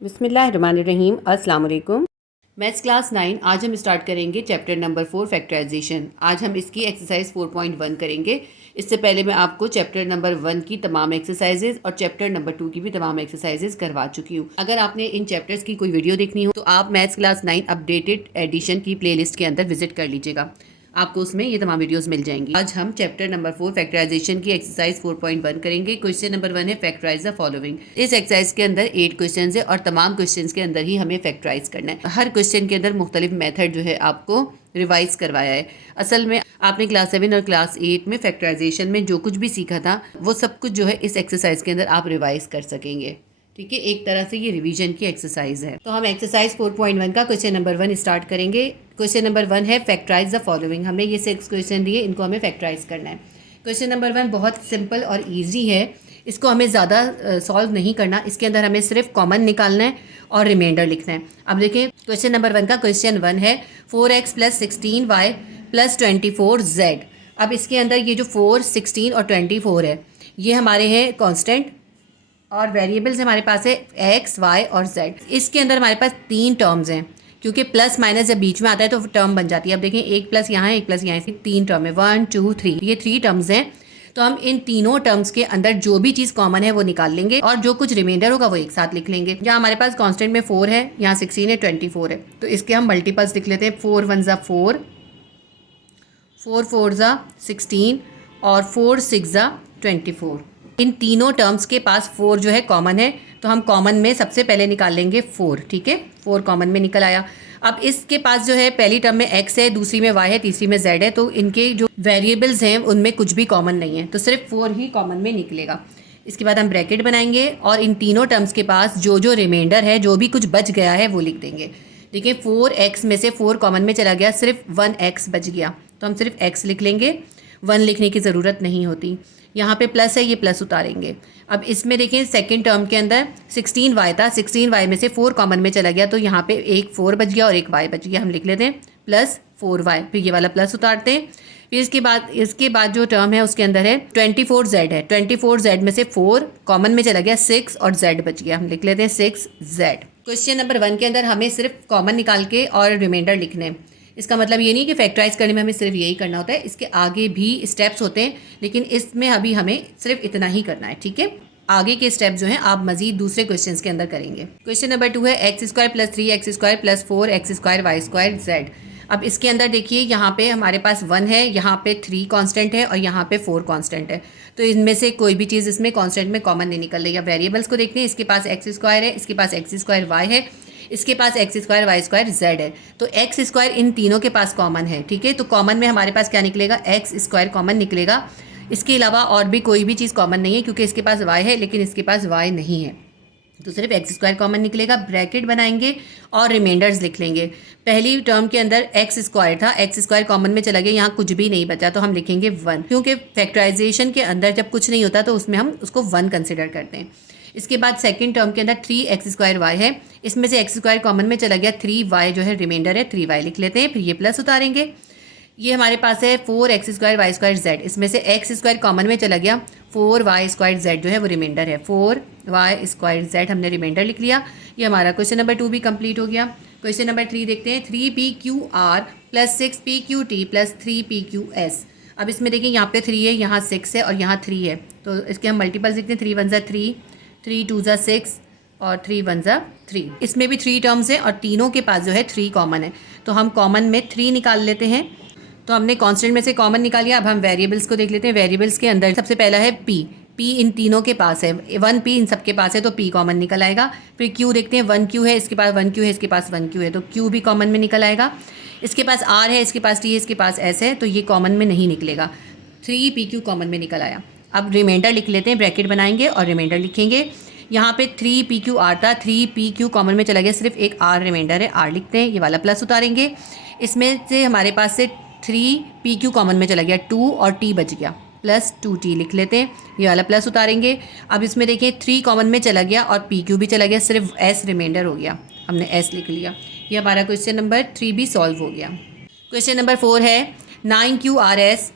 बिस्मिल्लाहिर्रहमानिर्रहीम। अस्सलाम वालेकुम। मैथ्स क्लास 9 आज हम स्टार्ट करेंगे चैप्टर नंबर 4 फैक्टराइजेशन। आज हम इसकी एक्सरसाइज 4.1 करेंगे। इससे पहले मैं आपको चैप्टर नंबर 1 की तमाम एक्सरसाइजेज और चैप्टर नंबर 2 की भी तमाम एक्सरसाइजेज करवा चुकी हूँ। अगर आपने इन चैप्टर्स की कोई वीडियो देखनी हो तो आप मैथ्स क्लास 9 अपडेटेड एडिशन की प्लेलिस्ट के अंदर विजिट कर लीजिएगा, आपको उसमें ये तमाम वीडियोस मिल जाएंगी। आज हम चैप्टर नंबर 4 फैक्टराइजेशन की एक्सरसाइज 4.1 करेंगे। क्वेश्चन नंबर 1 है फैक्टराइज द फॉलोइंग। इस एक्सरसाइज के अंदर 8 क्वेश्चंस है और तमाम क्वेश्चंस के अंदर ही हमें फैक्टराइज करना है। हर क्वेश्चन के अंदर मुख्तलिफ मेथड जो है आपको रिवाइज करवाया है। असल में आपने क्लास 7 और क्लास 8 में फैक्टराइजेशन में जो कुछ भी सीखा था वो सब कुछ जो है इस एक्सरसाइज के अंदर आप रिवाइज कर सकेंगे। ठीक है, एक तरह से ये रिवीजन की एक्सरसाइज है। तो हम एक्सरसाइज 4.1 का क्वेश्चन नंबर 1 स्टार्ट करेंगे। क्वेश्चन नंबर 1 है फैक्टराइज द फॉलोइंग। हमने ये 6 क्वेश्चन दिए, इनको हमें फैक्टराइज करना है। क्वेश्चन नंबर 1 बहुत सिंपल और ईजी है, इसको हमें ज़्यादा सॉल्व नहीं करना। इसके अंदर हमें सिर्फ कॉमन निकालना है और रिमाइंडर लिखना है। अब देखिए क्वेश्चन नंबर 1 का क्वेश्चन 1 है 4x + 16y + 24z। अब इसके अंदर ये जो 4, 16 और 24 है ये हमारे हैं कॉन्स्टेंट और वेरिएबल्स हमारे पास है एक्स, वाई और जेड। इसके अंदर हमारे पास 3 टर्म्स हैं, क्योंकि प्लस माइनस जब बीच में आता है तो टर्म बन जाती है। अब देखें एक प्लस यहाँ है, एक प्लस यहाँ है, 3 टर्म है, 1 2 3, ये 3 टर्म्स हैं। तो हम इन तीनों टर्म्स के अंदर जो भी चीज़ कॉमन है वो निकाल लेंगे और जो कुछ रिमाइंडर होगा वो एक साथ लिख लेंगे। जहाँ हमारे पास कांस्टेंट में 4 है, यहाँ 16 है, 24 है, तो इसके हम मल्टीपल्स लिख लेते हैं। 4 1 ज़ा 4, 4 4 ज़ा 16 और 4 6 ज़ा 24। इन तीनों टर्म्स के पास 4 जो है कॉमन है, तो हम कॉमन में सबसे पहले निकाल लेंगे 4। ठीक है, 4 कॉमन में निकल आया। अब इसके पास जो है पहली टर्म में x है, दूसरी में y है, तीसरी में z है, तो इनके जो वेरिएबल्स हैं उनमें कुछ भी कॉमन नहीं है, तो सिर्फ 4 ही कॉमन में निकलेगा। इसके बाद हम ब्रैकेट बनाएंगे और इन तीनों टर्म्स के पास जो जो रिमाइंडर है, जो भी कुछ बच गया है वो लिख देंगे। देखिए 4x में से 4 कॉमन में चला गया, सिर्फ 1x बच गया, तो हम सिर्फ x लिख लेंगे, 1 लिखने की ज़रूरत नहीं होती। यहाँ पे प्लस है, ये प्लस उतारेंगे। अब इसमें देखिए सेकंड टर्म के अंदर 16y था, 16y में से 4 कॉमन में चला गया, तो यहाँ पे एक 4 बच गया और एक y बच गया, हम लिख लेते हैं प्लस 4y। फिर ये वाला प्लस उतारते हैं। फिर इसके बाद जो टर्म है उसके अंदर है 24z है, 24z में से 4 कॉमन में चला गया, 6 और z बच गया, हम लिख लेते हैं 6z। क्वेश्चन नंबर 1 के अंदर हमें सिर्फ कॉमन निकाल के और रिमाइंडर लिखने हैं। इसका मतलब ये नहीं कि फैक्टराइज करने में हमें सिर्फ यही करना होता है, इसके आगे भी स्टेप्स होते हैं, लेकिन इसमें अभी हमें सिर्फ इतना ही करना है। ठीक है, आगे के स्टेप जो हैं आप मजीद दूसरे क्वेश्चंस के अंदर करेंगे। क्वेश्चन नंबर 2 है x² + 3x² + 4x² y² z। अब इसके अंदर देखिए यहाँ पे हमारे पास 1 है, यहाँ पे 3 कांस्टेंट है और यहाँ पे 4 कांस्टेंट है, तो इनमें से कोई भी चीज़ इसमें कांस्टेंट में कॉमन नहीं निकल रही। अब वेरिएबल्स को देखते हैं, इसके पास x² है, इसके पास x² y है, इसके पास x² y² z है, तो x² इन तीनों के पास कॉमन है। ठीक है, तो कॉमन में हमारे पास क्या निकलेगा, x² कॉमन निकलेगा। इसके अलावा और भी कोई भी चीज़ कॉमन नहीं है, क्योंकि इसके पास y है लेकिन इसके पास y नहीं है, तो सिर्फ x² कॉमन निकलेगा। ब्रैकेट बनाएंगे और रिमाइंडर्स लिख लेंगे। पहली टर्म के अंदर x² था, x² कॉमन में चला गया, यहाँ कुछ भी नहीं बचा, तो हम लिखेंगे 1, क्योंकि फैक्टराइजेशन के अंदर जब कुछ नहीं होता तो उसमें हम उसको 1 कंसिडर करते हैं। इसके बाद सेकंड टर्म के अंदर 3x² y है, इसमें से x² कॉमन में चला गया, 3y जो है रिमाइंडर है, 3y लिख लेते हैं। फिर ये प्लस उतारेंगे, ये हमारे पास है 4x² y² z, इसमें से x² कॉमन में चला गया, 4y² z जो है वो रिमाइंडर है, 4y² z हमने रिमाइंडर लिख लिया। ये हमारा क्वेश्चन नंबर 2 भी कंप्लीट हो गया। क्वेश्चन नंबर 3 देखते हैं, 3pqr + 6pqt + 3pqs। अब इसमें देखिए यहाँ पे 3 है, यहाँ 6 है और यहाँ 3 है, तो इसके हम मल्टीपल्स लिखते हैं। 3 1 ज़ा 3, 3 2 ज़ा 6 और 3 1 ज़ा 3। इसमें भी 3 टर्म्स हैं और तीनों के पास जो है 3 कॉमन है, तो हम कॉमन में 3 निकाल लेते हैं। तो हमने कांस्टेंट में से कॉमन निकाल लिया। अब हम वेरिएबल्स को देख लेते हैं। वेरिएबल्स के अंदर सबसे पहला है p इन तीनों के पास है, 1p इन सबके पास है, तो p कॉमन निकल आएगा। फिर q देखते हैं, 1q है, इसके पास 1q है, इसके पास 1q है, तो q भी कॉमन में निकल आएगा। इसके पास r है, इसके पास t है, इसके पास s है, तो ये कॉमन में नहीं निकलेगा, 3pq कॉमन में निकल आया। अब रिमाइंडर लिख लेते हैं, ब्रैकेट बनाएंगे और रिमाइंडर लिखेंगे। यहाँ पे 3pqr था, 3pq कॉमन में चला गया, सिर्फ एक r रिमाइंडर है, r लिखते हैं। ये वाला प्लस उतारेंगे, इसमें से हमारे पास से 3pq कॉमन में चला गया, 2 और t बच गया, प्लस 2t लिख लेते हैं। ये वाला प्लस उतारेंगे। अब इसमें देखिए 3 कॉमन में चला गया और pq भी चला गया, सिर्फ s रिमाइंडर हो गया, हमने s लिख लिया। ये हमारा क्वेश्चन नंबर 3 भी सॉल्व हो गया। क्वेश्चन नंबर 4 है 9qrs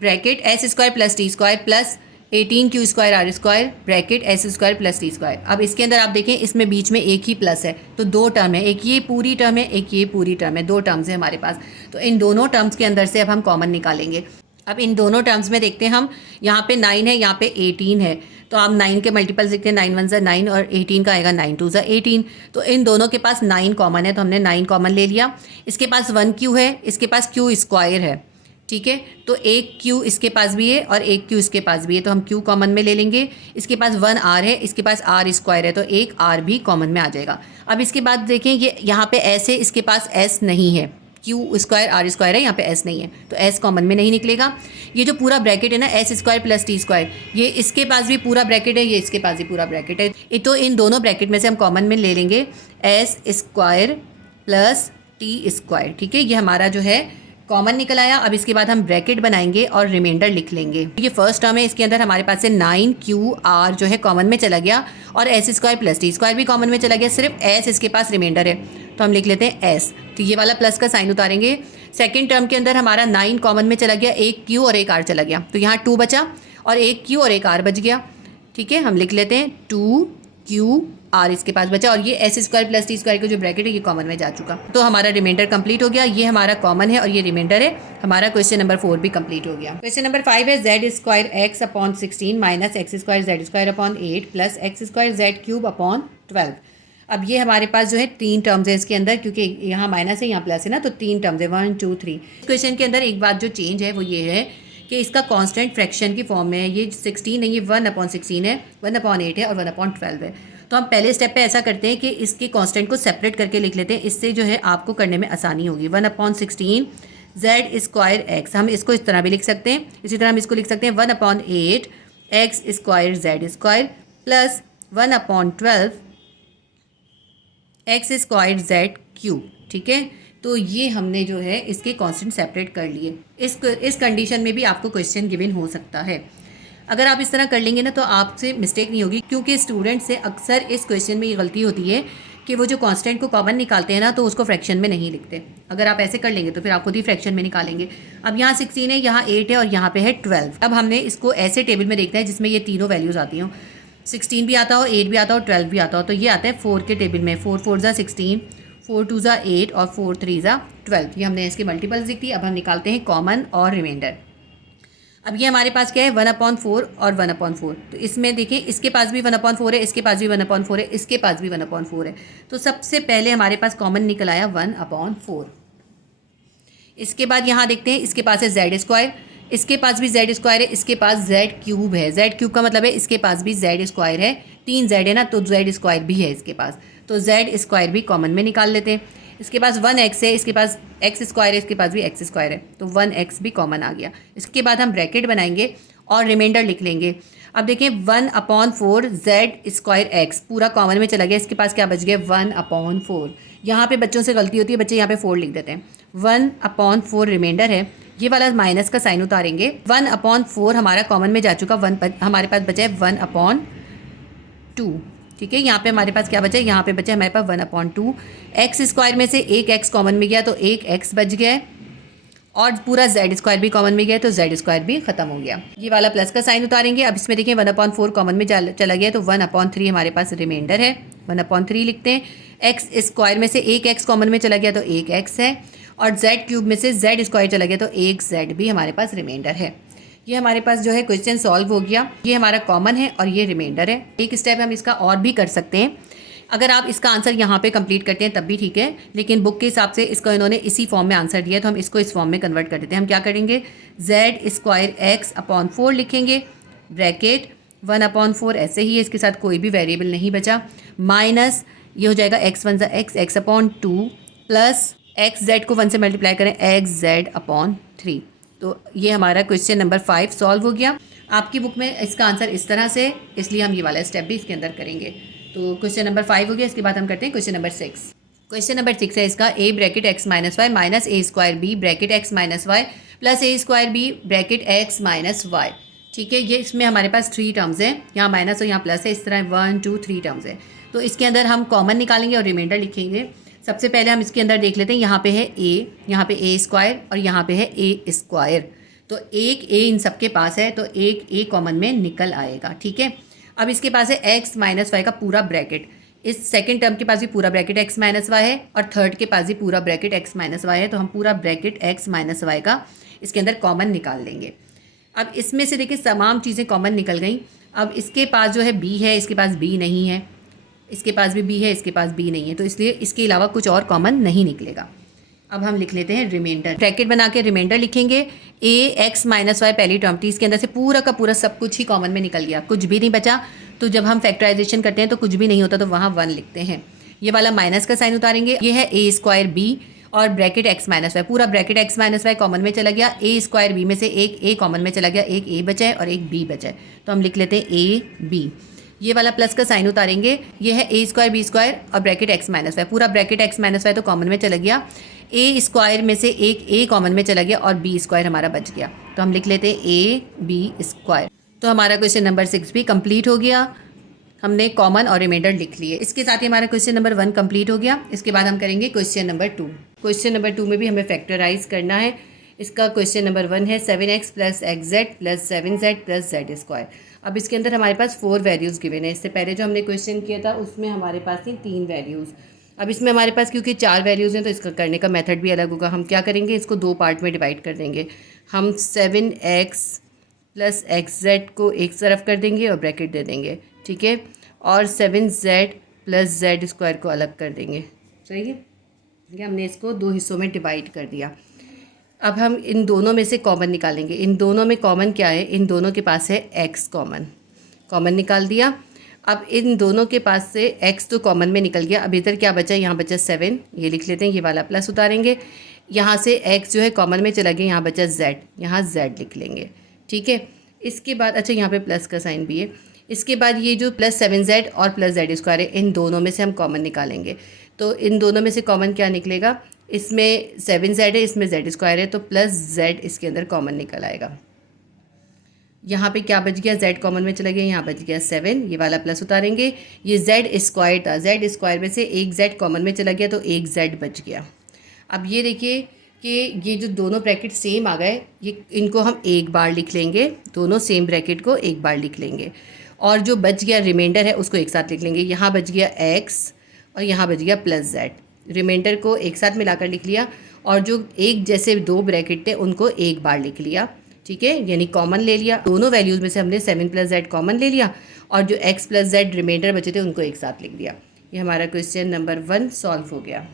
bracket s² + t² + 18 Q square R square bracket S square plus T square. अब इसके अंदर आप देखें इसमें बीच में एक ही प्लस है, तो दो टर्म है, एक ये पूरी टर्म है, एक ये पूरी टर्म है, दो टर्म्स है हमारे पास। तो इन दोनों टर्म्स के अंदर से अब हम कॉमन निकालेंगे। अब इन दोनों टर्म्स में देखते हैं हम, यहाँ पे 9 है, यहाँ पे 18 है, तो आप 9 के मल्टीपल्स देखते हैं, 9 1 ज़ा 9 और 18 का आएगा 9 2 ज़ा 18। तो इन दोनों के पास 9 कॉमन है, तो हमने 9 कॉमन ले लिया। इसके पास 1 क्यू है, इसके पास क्यू स्क्वायर है, ठीक है, तो एक क्यू इसके पास भी है और एक क्यू इसके पास भी है, तो हम क्यू कॉमन में ले लेंगे। इसके पास 1 आर है, इसके पास आर स्क्वायर है, तो एक आर भी कॉमन में आ जाएगा। अब इसके बाद देखें ये यहाँ पे एस है, इसके पास एस नहीं है, क्यू स्क्वायर आर स्क्वायर है, यहाँ पे एस नहीं है, तो एस कॉमन में नहीं निकलेगा। ये जो पूरा ब्रैकेट है ना S square plus T square, ये इसके पास भी पूरा ब्रैकेट है, ये इसके पास भी पूरा ब्रैकेट है, तो इन दोनों ब्रैकेट में से हम कॉमन में ले लेंगे S square plus T square, ठीक है, ये हमारा जो है कॉमन निकल आया। अब इसके बाद हम ब्रैकेट बनाएंगे और रिमाइंडर लिख लेंगे। ये फर्स्ट टर्म है, इसके अंदर हमारे पास से 9 क्यू आर जो है कॉमन में चला गया और S square plus T square भी कॉमन में चला गया, सिर्फ एस इसके पास रिमाइंडर है, तो हम लिख लेते हैं एस। तो ये वाला प्लस का साइन उतारेंगे। सेकेंड टर्म के अंदर हमारा 9 कॉमन में चला गया, एक क्यू और एक आर चला गया, तो यहाँ 2 बचा और एक क्यू और एक आर बच गया, ठीक है, हम लिख लेते हैं 2 क्यू आर इसके पास बचा, और ये S square plus T square का जो ब्रैकेट है ये कॉमन में जा चुका, तो हमारा रिमाइंडर कंप्लीट हो गया। ये हमारा कॉमन है और ये रिमाइंडर है, हमारा क्वेश्चन नंबर 4 भी कंप्लीट हो गया। क्वेश्चन नंबर 5 है Z square x upon 16 minus x square Z square upon 8 plus x square Z cube upon 12। अब ये हमारे पास जो है 3 टर्म्स है इसके अंदर, क्योंकि यहाँ माइनस है यहाँ प्लस है ना, तो 3 टर्म्स है 1 2 3। क्वेश्चन के अंदर एक बात जो चेंज है वो ये है कि इसका कांस्टेंट फ्रैक्शन की फॉर्म में है, ये 16 है, ये 1/16 है, 1/8 है और 1/12 है। तो हम पहले स्टेप पे ऐसा करते हैं कि इसके कांस्टेंट को सेपरेट करके लिख लेते हैं, इससे जो है आपको करने में आसानी होगी। 1/16 जेड स्क्वायर एक्स, हम इसको इस तरह भी लिख सकते हैं, इसी तरह हम इसको लिख सकते हैं 1/8 x square Z square plus 1/12 x square Z cube, ठीक है। तो ये हमने जो है इसके कांस्टेंट सेपरेट कर लिए। इस कंडीशन में भी आपको क्वेश्चन गिवन हो सकता है। अगर आप इस तरह कर लेंगे ना तो आपसे मिस्टेक नहीं होगी, क्योंकि स्टूडेंट से अक्सर इस क्वेश्चन में ये गलती होती है कि वो जो कांस्टेंट को कॉमन निकालते हैं ना तो उसको फ्रैक्शन में नहीं लिखते। अगर आप ऐसे कर लेंगे तो फिर आप खुद ही फ्रैक्शन में निकालेंगे। अब यहाँ 16 है, यहाँ 8 है और यहाँ पे है 12। अब हमने इसको ऐसे टेबल में देखना है जिसमें ये तीनों वैल्यूज़ आती हों, 16 भी आता हो, 8 भी आता हो, 12 भी आता हो। तो ये आता है 4 के टेबल में, 4 4 ज़ा 16, 4 2 ज़ा 8 और 4 3 ज़ा 12। ये हमने इसके मल्टीपल्स लिख दी। अब हम निकालते हैं कॉमन और रिमाइंडर। अब ये हमारे पास क्या है 1/4 और 1/4। तो इसमें देखिए इसके पास भी 1/4 है, इसके पास भी 1/4 है, इसके पास भी 1/4 है। तो सबसे पहले हमारे पास कॉमन निकल आया 1/4। इसके बाद यहाँ देखते हैं इसके पास है जेड स्क्वायर, इसके पास भी जेड स्क्वायर है, इसके पास जेड क्यूब है। जेड क्यूब का मतलब है इसके पास भी जेड स्क्वायर है, 3 जेड है ना, तो जेड स्क्वायर भी है इसके पास, तो जेड स्क्वायर भी कॉमन में निकाल लेते हैं। इसके पास 1x है, इसके पास एक्स स्क्वायर है, इसके पास भी एक्स स्क्वायर है, तो 1x भी कॉमन आ गया। इसके बाद हम ब्रैकेट बनाएंगे और रिमाइंडर लिख लेंगे। अब देखिए 1/4 जेड स्क्वायर एक्स पूरा कॉमन में चला गया, इसके पास क्या बच गया 1/4। यहाँ पे बच्चों से गलती होती है, बच्चे यहाँ पे 4 लिख देते हैं। 1/4 रिमाइंडर है, ये वाला माइनस का साइन उतारेंगे। 1/4 हमारा कॉमन में जा चुका, हमारे पास बचा है 1/2, ठीक है। यहाँ पे हमारे पास क्या बचा है, यहाँ पे बचा है हमारे पास 1/2। एक्स स्क्वायर में से एक एक्स कॉमन में गया तो एक एक्स बच गया है, और पूरा जेड स्क्वायर भी कॉमन में गया तो जेड स्क्वायर भी खत्म हो गया। ये वाला प्लस का साइन उतारेंगे। अब इसमें देखिए 1/4 कॉमन में चला गया, तो 1/3 हमारे पास रिमाइंडर है, 1/3 लिखते हैं। एक्स स्क्वायर में से एक एक्स कॉमन में चला गया तो एक एक्स है, और जेड क्यूब में से जेड स्क्वायर चला गया तो एक जेड भी हमारे पास रिमाइंडर है। ये हमारे पास जो है क्वेश्चन सॉल्व हो गया। ये हमारा कॉमन है और ये रिमाइंडर है। एक स्टेप हम इसका और भी कर सकते हैं, अगर आप इसका आंसर यहाँ पे कंप्लीट करते हैं तब भी ठीक है, लेकिन बुक के हिसाब से इसको इन्होंने इसी फॉर्म में आंसर दिया तो हम इसको इस फॉर्म में कन्वर्ट कर देते हैं। हम क्या करेंगे जेड स्क्वायर x/4 लिखेंगे, ब्रैकेट 1/4 ऐसे ही है, इसके साथ कोई भी वेरिएबल नहीं बचा, माइनस ये हो जाएगा x1 ज़ा x x/2 plus x Z को 1 से मल्टीप्लाई करें xz/3। तो ये हमारा क्वेश्चन नंबर 5 सॉल्व हो गया। आपकी बुक में इसका आंसर इस तरह से, इसलिए हम ये वाला स्टेप भी इसके अंदर करेंगे। तो क्वेश्चन नंबर 5 हो गया। इसके बाद हम करते हैं क्वेश्चन नंबर 6। क्वेश्चन नंबर 6 है इसका a bracket x minus Y minus a square b bracket x minus Y plus a square b bracket x minus Y, ठीक है। ये इसमें हमारे पास 3 टर्म्स हैं, यहाँ माइनस और यहाँ प्लस है, इस तरह 1 2 3 टर्म्स है। तो इसके अंदर हम कॉमन निकालेंगे और रिमाइंडर लिखेंगे। सबसे पहले हम इसके अंदर देख लेते हैं, यहाँ पे है a, यहाँ पे a स्क्वायर और यहाँ पे है a स्क्वायर, तो एक ए इन सबके पास है, तो एक ए कॉमन में निकल आएगा। ठीक है, अब इसके पास है एक्स माइनस वाई का पूरा ब्रैकेट, इस सेकंड टर्म के पास भी पूरा ब्रैकेट एक्स माइनस वाई है और थर्ड के पास भी पूरा ब्रैकेट एक्स माइनस वाई है, तो हम पूरा ब्रैकेट एक्स माइनस वाई का इसके अंदर कॉमन निकाल लेंगे। अब इसमें से देखिए तमाम चीज़ें कॉमन निकल गई। अब इसके पास जो है बी है, इसके पास बी नहीं है, इसके पास भी बी है, इसके पास बी नहीं है, तो इसलिए इसके अलावा कुछ और कॉमन नहीं निकलेगा। अब हम लिख लेते हैं रिमाइंडर, ब्रैकेट बना के रिमाइंडर लिखेंगे। ए एक्स माइनस वाई पहली टर्म थी, इसके अंदर से पूरा का पूरा सब कुछ ही कॉमन में निकल गया, कुछ भी नहीं बचा। तो जब हम फैक्टराइजेशन करते हैं तो कुछ भी नहीं होता, तो वहाँ 1 लिखते हैं। ये वाला माइनस का साइन उतारेंगे, ये है ए स्क्वायर बी और ब्रैकेट एक्स माइनस वाई, पूरा bracket X minus Y common में चला गया। ए स्क्वायर बी में से एक ए कॉमन में चला गया, एक ए बचा है और एक बी बचा है, तो हम लिख लेते हैं ए बी। ये वाला प्लस का साइन उतारेंगे, ये है ए स्क्वायर बी स्क्वायर और ब्रैकेट एक्स माइनस वाई, पूरा ब्रैकेट एक्स माइनस वाई तो कॉमन में चला गया। ए स्क्वायर में से एक ए कॉमन में चला गया और बी स्क्वायर हमारा बच गया, तो हम लिख लेते हैं ए बी स्क्वायर। तो हमारा क्वेश्चन नंबर 6 भी कंप्लीट हो गया, हमने कॉमन और रिमाइंडर लिख लिए। इसके साथ ही हमारा क्वेश्चन नंबर 1 कंप्लीट हो गया। इसके बाद हम करेंगे क्वेश्चन नंबर 2। क्वेश्चन नंबर 2 में भी हमें फैक्टराइज करना है। इसका क्वेश्चन नंबर 1 है 7x plus x Z plus 7z plus Z square. अब इसके अंदर हमारे पास 4 वैल्यूज़ गिवन है। इससे पहले जो हमने क्वेश्चन किया था उसमें हमारे पास थी 3 वैल्यूज़। अब इसमें हमारे पास क्योंकि 4 वैल्यूज़ हैं तो इसका करने का मेथड भी अलग होगा। हम क्या करेंगे, इसको 2 पार्ट में डिवाइड कर देंगे। हम 7x प्लस एक्स जेड को एक तरफ कर देंगे और ब्रैकेट दे देंगे, ठीक है, और 7z प्लस जेड स्क्वायर को अलग कर देंगे। सही है, ठीक है, हमने इसको 2 हिस्सों में डिवाइड कर दिया। अब हम इन दोनों में से कॉमन निकालेंगे। इन दोनों में कॉमन क्या है, इन दोनों के पास है x कॉमन, कॉमन निकाल दिया। अब इन दोनों के पास से x तो कॉमन में निकल गया, अब इधर क्या बचा, यहाँ बचा 7, ये लिख लेते हैं, ये वाला प्लस उतारेंगे। यहाँ से x जो है कॉमन में चला गया, यहाँ बचा z, यहाँ z लिख लेंगे, ठीक है। इसके बाद अच्छा यहाँ पे प्लस का साइन भी है। इसके बाद ये जो प्लस 7z और प्लस जेड स्क्वायर है, इन दोनों में से हम कॉमन निकालेंगे। तो इन दोनों में से कॉमन क्या निकलेगा, इसमें 7z है, इसमें जेड स्क्वायर है, तो प्लस जेड इसके अंदर कॉमन निकल आएगा। यहाँ पे क्या बच गया, z कॉमन में चला गया, यहाँ बच गया 7, ये वाला प्लस उतारेंगे। ये जेड स्क्वायर था, जेड स्क्वायर में से एक z कॉमन में चला गया, तो एक z बच गया। अब ये देखिए कि ये जो दोनों ब्रैकेट सेम आ गए, ये इनको हम एक बार लिख लेंगे, दोनों सेम ब्रैकेट को एक बार लिख लेंगे, और जो बच गया रिमाइंडर है उसको एक साथ लिख लेंगे। यहाँ बच गया x और यहाँ बच गया प्लस z, रिमाइंडर को एक साथ मिलाकर लिख लिया, और जो एक जैसे 2 ब्रैकेट थे उनको एक बार लिख लिया, ठीक है, यानी कॉमन ले लिया। दोनों वैल्यूज़ में से हमने 7 प्लस जेड कॉमन ले लिया, और जो x प्लस जेड रिमाइंडर बचे थे उनको एक साथ लिख दिया। ये हमारा क्वेश्चन नंबर 1 सॉल्व हो गया।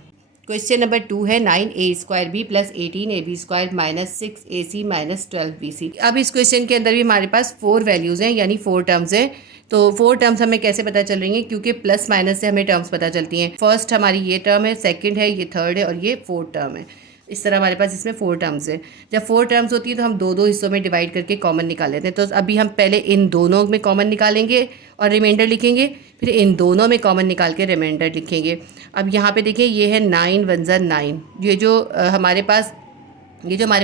क्वेश्चन नंबर 2 है 9a square B plus 18ab square minus 6ac minus 12bc। अब इस क्वेश्चन के अंदर भी हमारे पास 4 वैल्यूज़ हैं, यानी 4 टर्म्स हैं। तो 4 टर्म्स हमें कैसे पता चल रही हैं, क्योंकि प्लस माइनस से हमें टर्म्स पता चलती हैं। फर्स्ट हमारी ये टर्म है, सेकंड है, ये थर्ड है, और ये 4th टर्म है। इस तरह हमारे पास इसमें 4 टर्म्स है। जब 4 टर्म्स होती है तो हम 2-2 हिस्सों में डिवाइड करके कॉमन निकाल लेते हैं। तो अभी हम पहले इन दोनों में कॉमन निकालेंगे और रिमाइंडर लिखेंगे, फिर इन दोनों में कॉमन निकाल के रिमाइंडर लिखेंगे। अब यहाँ पे देखिए, ये है 9 1 जा 9, ये जो हमारे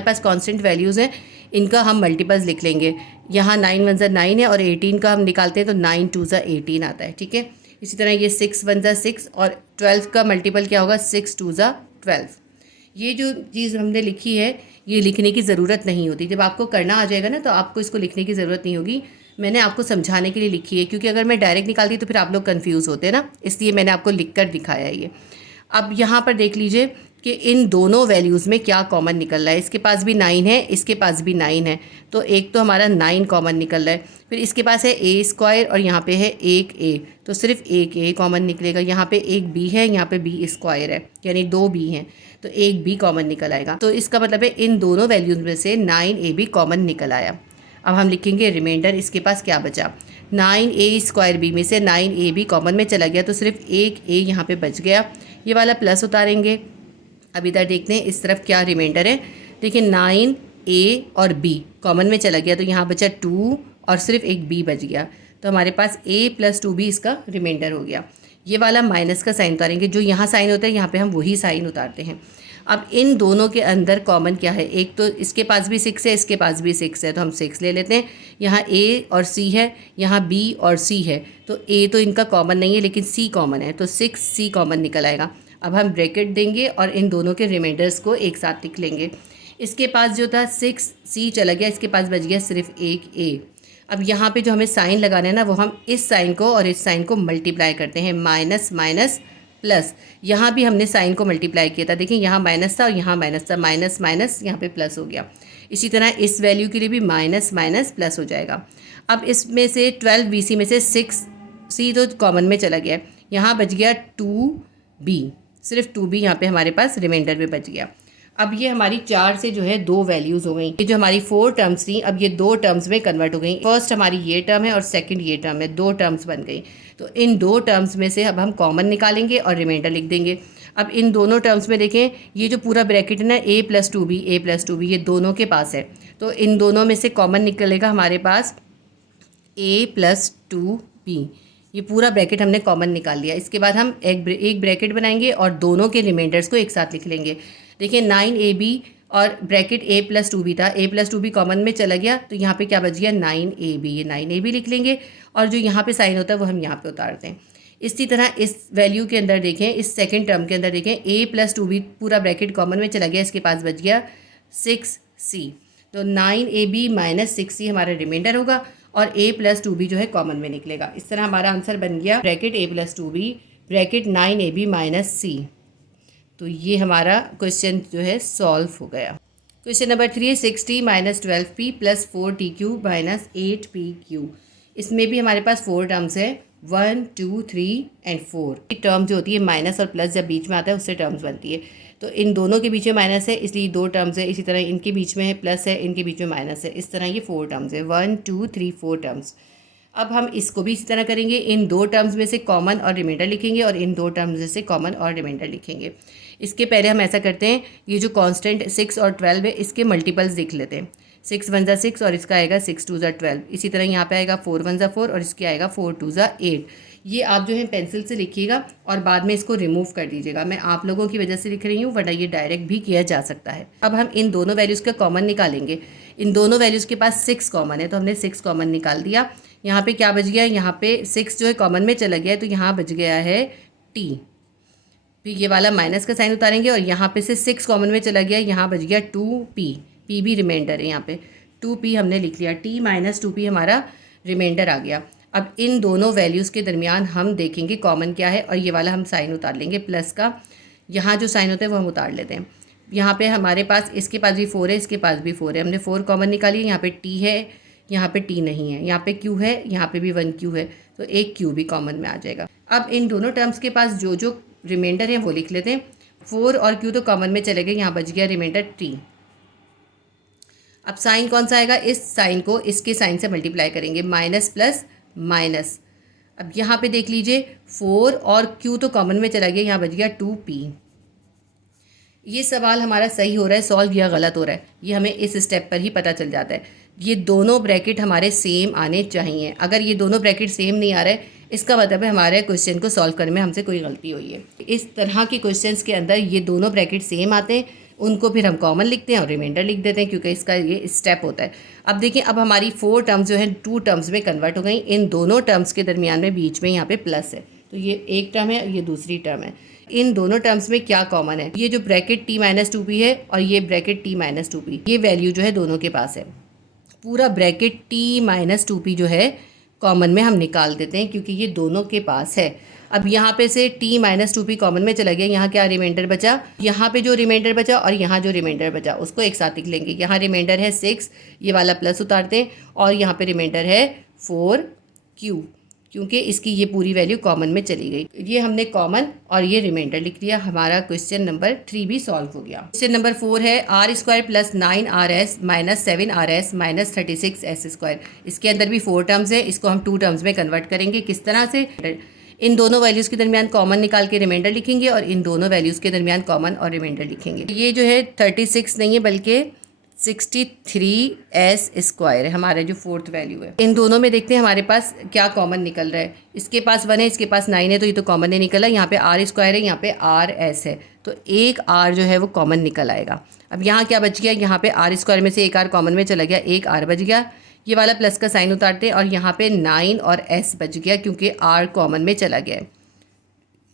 पास कांस्टेंट वैल्यूज़ हैं, इनका हम मल्टीपल्स लिख लेंगे। यहाँ 9 1 जा 9 है और 18 का हम निकालते हैं तो 9 2 जा 18 आता है, ठीक है। इसी तरह ये 6 1 जा 6 और 12 का मल्टीपल क्या होगा, 6 2 जा 12। ये जो चीज़ हमने लिखी है ये लिखने की ज़रूरत नहीं होती, जब आपको करना आ जाएगा ना तो आपको इसको लिखने की ज़रूरत नहीं होगी। मैंने आपको समझाने के लिए लिखी है, क्योंकि अगर मैं डायरेक्ट निकालती तो फिर आप लोग कंफ्यूज होते हैं ना, इसलिए मैंने आपको लिख कर दिखाया है ये। अब यहाँ पर देख लीजिए कि इन दोनों वैल्यूज़ में क्या कॉमन निकल रहा है। इसके पास भी 9 है, इसके पास भी 9 है, तो एक तो हमारा 9 कॉमन निकल रहा है। फिर इसके पास है a स्क्वायर और यहाँ पे है एक a, तो सिर्फ एक a कॉमन निकलेगा। यहाँ पे एक b है, यहाँ पे b स्क्वायर है, यानी 2 b हैं, तो एक b कॉमन निकल आएगा। तो इसका मतलब है इन दोनों वैल्यूज़ में से 9ab कॉमन निकल आया। अब हम लिखेंगे रिमाइंडर, इसके पास क्या बचा, 9a स्क्वायर b में से 9ab कॉमन में चला गया, तो सिर्फ एक a यहाँ पे बच गया। ये वाला प्लस उतारेंगे। अब इधर देखते हैं इस तरफ क्या रिमाइंडर है। देखिए 9a और b कॉमन में चला गया, तो यहाँ बचा 2 और सिर्फ एक b बच गया, तो हमारे पास a प्लस 2b इसका रिमाइंडर हो गया। ये वाला माइनस का साइन उतारेंगे, जो यहाँ साइन होता है यहाँ पे हम वही साइन उतारते हैं। अब इन दोनों के अंदर कॉमन क्या है, एक तो इसके पास भी 6 है, इसके पास भी 6 है, तो हम 6 ले लेते हैं। यहाँ a और c है, यहाँ b और c है, तो a तो इनका कॉमन नहीं है लेकिन c कॉमन है, तो 6c कॉमन निकल आएगा। अब हम ब्रैकेट देंगे और इन दोनों के रिमाइंडर्स को एक साथ लिख लेंगे। इसके पास जो था 6C चला गया, इसके पास बच गया सिर्फ एक A। अब यहाँ पे जो हमें साइन लगाना है ना, वो हम इस साइन को और इस साइन को मल्टीप्लाई करते हैं, माइनस माइनस प्लस। यहाँ भी हमने साइन को मल्टीप्लाई किया था, देखिए यहाँ माइनस था और यहाँ माइनस था, माइनस माइनस यहाँ पे प्लस हो गया। इसी तरह इस वैल्यू के लिए भी माइनस माइनस प्लस हो जाएगा। अब इसमें से 12BC में से 6C तो कॉमन में चला गया, यहाँ बच गया 2B, सिर्फ 2B यहाँ पे हमारे पास रिमाइंडर में बच गया। अब ये हमारी 4 से जो है 2 वैल्यूज़ हो गई। ये जो हमारी 4 टर्म्स थी अब ये 2 टर्म्स में कन्वर्ट हो गई। फर्स्ट हमारी ये टर्म है और सेकंड ये टर्म है, 2 टर्म्स बन गई। तो इन 2 टर्म्स में से अब हम कॉमन निकालेंगे और रिमाइंडर लिख देंगे। अब इन दोनों टर्म्स में देखें, ये जो पूरा ब्रैकेट है ना, a + 2b ये दोनों के पास है, तो इन दोनों में से कॉमन निकलेगा हमारे पास a + 2b। ये पूरा ब्रैकेट हमने कॉमन निकाल लिया। इसके बाद हम एक ब्रैकेट बनाएंगे और दोनों के रिमाइंडर्स को एक साथ लिख लेंगे। देखिए 9ab और ब्रैकेट a + 2b था, a + 2b कॉमन में चला गया, तो यहाँ पे क्या बच गया 9ab, ये 9ab लिख लेंगे और जो यहाँ पे साइन होता है वो हम यहाँ पे उतारते हैं। इसी तरह इस वैल्यू के अंदर देखें, इस सेकंड टर्म के अंदर देखें, a + 2b पूरा ब्रैकेट कॉमन में चला गया, इसके पास बच गया 6c, तो 9ab - 6c हमारा रिमाइंडर होगा और a + 2b जो है कॉमन में निकलेगा। इस तरह हमारा आंसर बन गया bracket a + 2b bracket 9ab - c। तो ये हमारा क्वेश्चन जो है सॉल्व हो गया। Question number 3, 6t - 12p + 4t³ - 8p³। इसमें भी हमारे पास 4 टर्म्स है, 1 2 3 एंड 4। ये टर्म जो होती है माइनस और प्लस जब बीच में आता है उससे टर्म्स बनती है। तो इन दोनों के बीच में माइनस है इसलिए 2 टर्म्स है, इसी तरह इनके बीच में है प्लस है, इनके बीच में माइनस है, इस तरह ये 4 टर्म्स है, 1 2 3 4 टर्म्स। अब हम इसको भी इसी तरह करेंगे, इन 2 टर्म्स में से कॉमन और रिमाइंडर लिखेंगे और इन 2 टर्म्स में से कॉमन और रिमाइंडर लिखेंगे। इसके पहले हम ऐसा करते हैं, ये जो कांस्टेंट 6 और 12 है इसके मल्टीपल्स लिख लेते हैं। 6 1 = 6 और इसका आएगा 6 2 = 12। इसी तरह यहाँ पे आएगा 4 1 = 4 और इसके आएगा 4 2 = 8। ये आप जो है पेंसिल से लिखिएगा और बाद में इसको रिमूव कर दीजिएगा। मैं आप लोगों की वजह से लिख रही हूँ, वरना ये डायरेक्ट भी किया जा सकता है। अब हम इन दोनों वैल्यूज़ का कॉमन निकालेंगे। इन दोनों वैल्यूज़ के पास 6 कॉमन है, तो हमने 6 कॉमन निकाल दिया। यहाँ पे क्या बच गया, यहाँ पे 6 जो है कॉमन में चला गया है, तो यहाँ बच गया है t। फिर ये वाला माइनस का साइन उतारेंगे और यहाँ पे से 6 कॉमन में चला गया, यहाँ बच गया 2p, p भी रिमाइंडर है, यहाँ पे 2p हमने लिख लिया, t - 2p हमारा रिमाइंडर आ गया। अब इन दोनों वैल्यूज़ के दरमियान हम देखेंगे कॉमन क्या है और ये वाला हम साइन उतार लेंगे प्लस का। यहाँ जो साइन होता है वो हम उतार लेते हैं। यहाँ पे हमारे पास, इसके पास भी 4 है, इसके पास भी 4 है, हमने 4 कॉमन निकाली। यहाँ पे t है, यहाँ पे t नहीं है, यहाँ पे q है, यहाँ पे भी 1 q है, तो एक q भी कॉमन में आ जाएगा। अब इन दोनों टर्म्स के पास जो जो रिमाइंडर है वो लिख लेते हैं। 4 और q तो कॉमन में चले गए, यहाँ बच गया रिमाइंडर t। अब साइन कौन सा आएगा, इस साइन को इसके साइन से मल्टीप्लाई करेंगे, माइनस प्लस माइनस। अब यहाँ पे देख लीजिए 4 और q तो कॉमन में चला गया, यहाँ बच गया 2p। ये सवाल हमारा सही हो रहा है सॉल्व या गलत हो रहा है, ये हमें इस स्टेप पर ही पता चल जाता है। ये दोनों ब्रैकेट हमारे सेम आने चाहिए। अगर ये दोनों ब्रैकेट सेम नहीं आ रहे, इसका मतलब है हमारे क्वेश्चन को सॉल्व करने में हमसे कोई गलती हुई है। इस तरह के क्वेश्चंस के अंदर ये दोनों ब्रैकेट सेम आते हैं, उनको फिर हम कॉमन लिखते हैं और रिमाइंडर लिख देते हैं, क्योंकि इसका ये स्टेप होता है। अब देखिए, अब हमारी 4 टर्म्स जो है 2 टर्म्स में कन्वर्ट हो गई। इन दोनों टर्म्स के दरमियान में बीच में यहाँ पे प्लस है, तो ये एक टर्म है, ये दूसरी टर्म है। इन दोनों टर्म्स में क्या कॉमन है, ये जो ब्रैकेट t - 2p है और ये ब्रैकेट t - 2p, ये वैल्यू जो है दोनों के पास है। पूरा ब्रैकेट t - 2p जो है कॉमन में हम निकाल देते हैं, क्योंकि ये दोनों के पास है। अब यहाँ पे से t - 2p कॉमन में चला गया, यहाँ क्या रिमाइंडर बचा, यहाँ पे जो रिमाइंडर बचा और यहाँ जो रिमाइंडर बचा उसको एक साथ लिख लेंगे। यहाँ रिमाइंडर है 6, ये वाला प्लस उतारते हैं, और यहाँ पे रिमाइंडर है 4q, क्योंकि इसकी ये पूरी वैल्यू कॉमन में चली गई। ये हमने कॉमन और ये रिमाइंडर लिख लिया। हमारा क्वेश्चन नंबर 3 भी सॉल्व हो गया। क्वेश्चन नंबर 4 है r² + 9rs - 7rs - 36s²। इसके अंदर भी 4 टर्म्स है, इसको हम 2 टर्म्स में कन्वर्ट करेंगे। किस तरह से, इन दोनों वैल्यूज़ के दरमियान कॉमन निकाल के रिमाइंडर लिखेंगे और इन दोनों वैल्यूज़ के दरमियान कॉमन और रिमाइंडर लिखेंगे। ये जो है 36 नहीं है बल्कि 63s² है हमारा जो 4th वैल्यू है। इन दोनों में देखते हैं हमारे पास क्या कॉमन निकल रहा है। इसके पास 1 है, इसके पास 9 है, तो ये तो कॉमन नहीं निकला। यहाँ पे r² है, यहाँ पे rs है, तो एक r जो है वो कॉमन निकल आएगा। अब यहाँ क्या बच गया, यहाँ पे r² में से एक r कॉमन में चला गया, एक r बच गया। ये वाला प्लस का साइन उतारते हैं और यहाँ पे 9 और s बच गया, क्योंकि r कॉमन में चला गया है।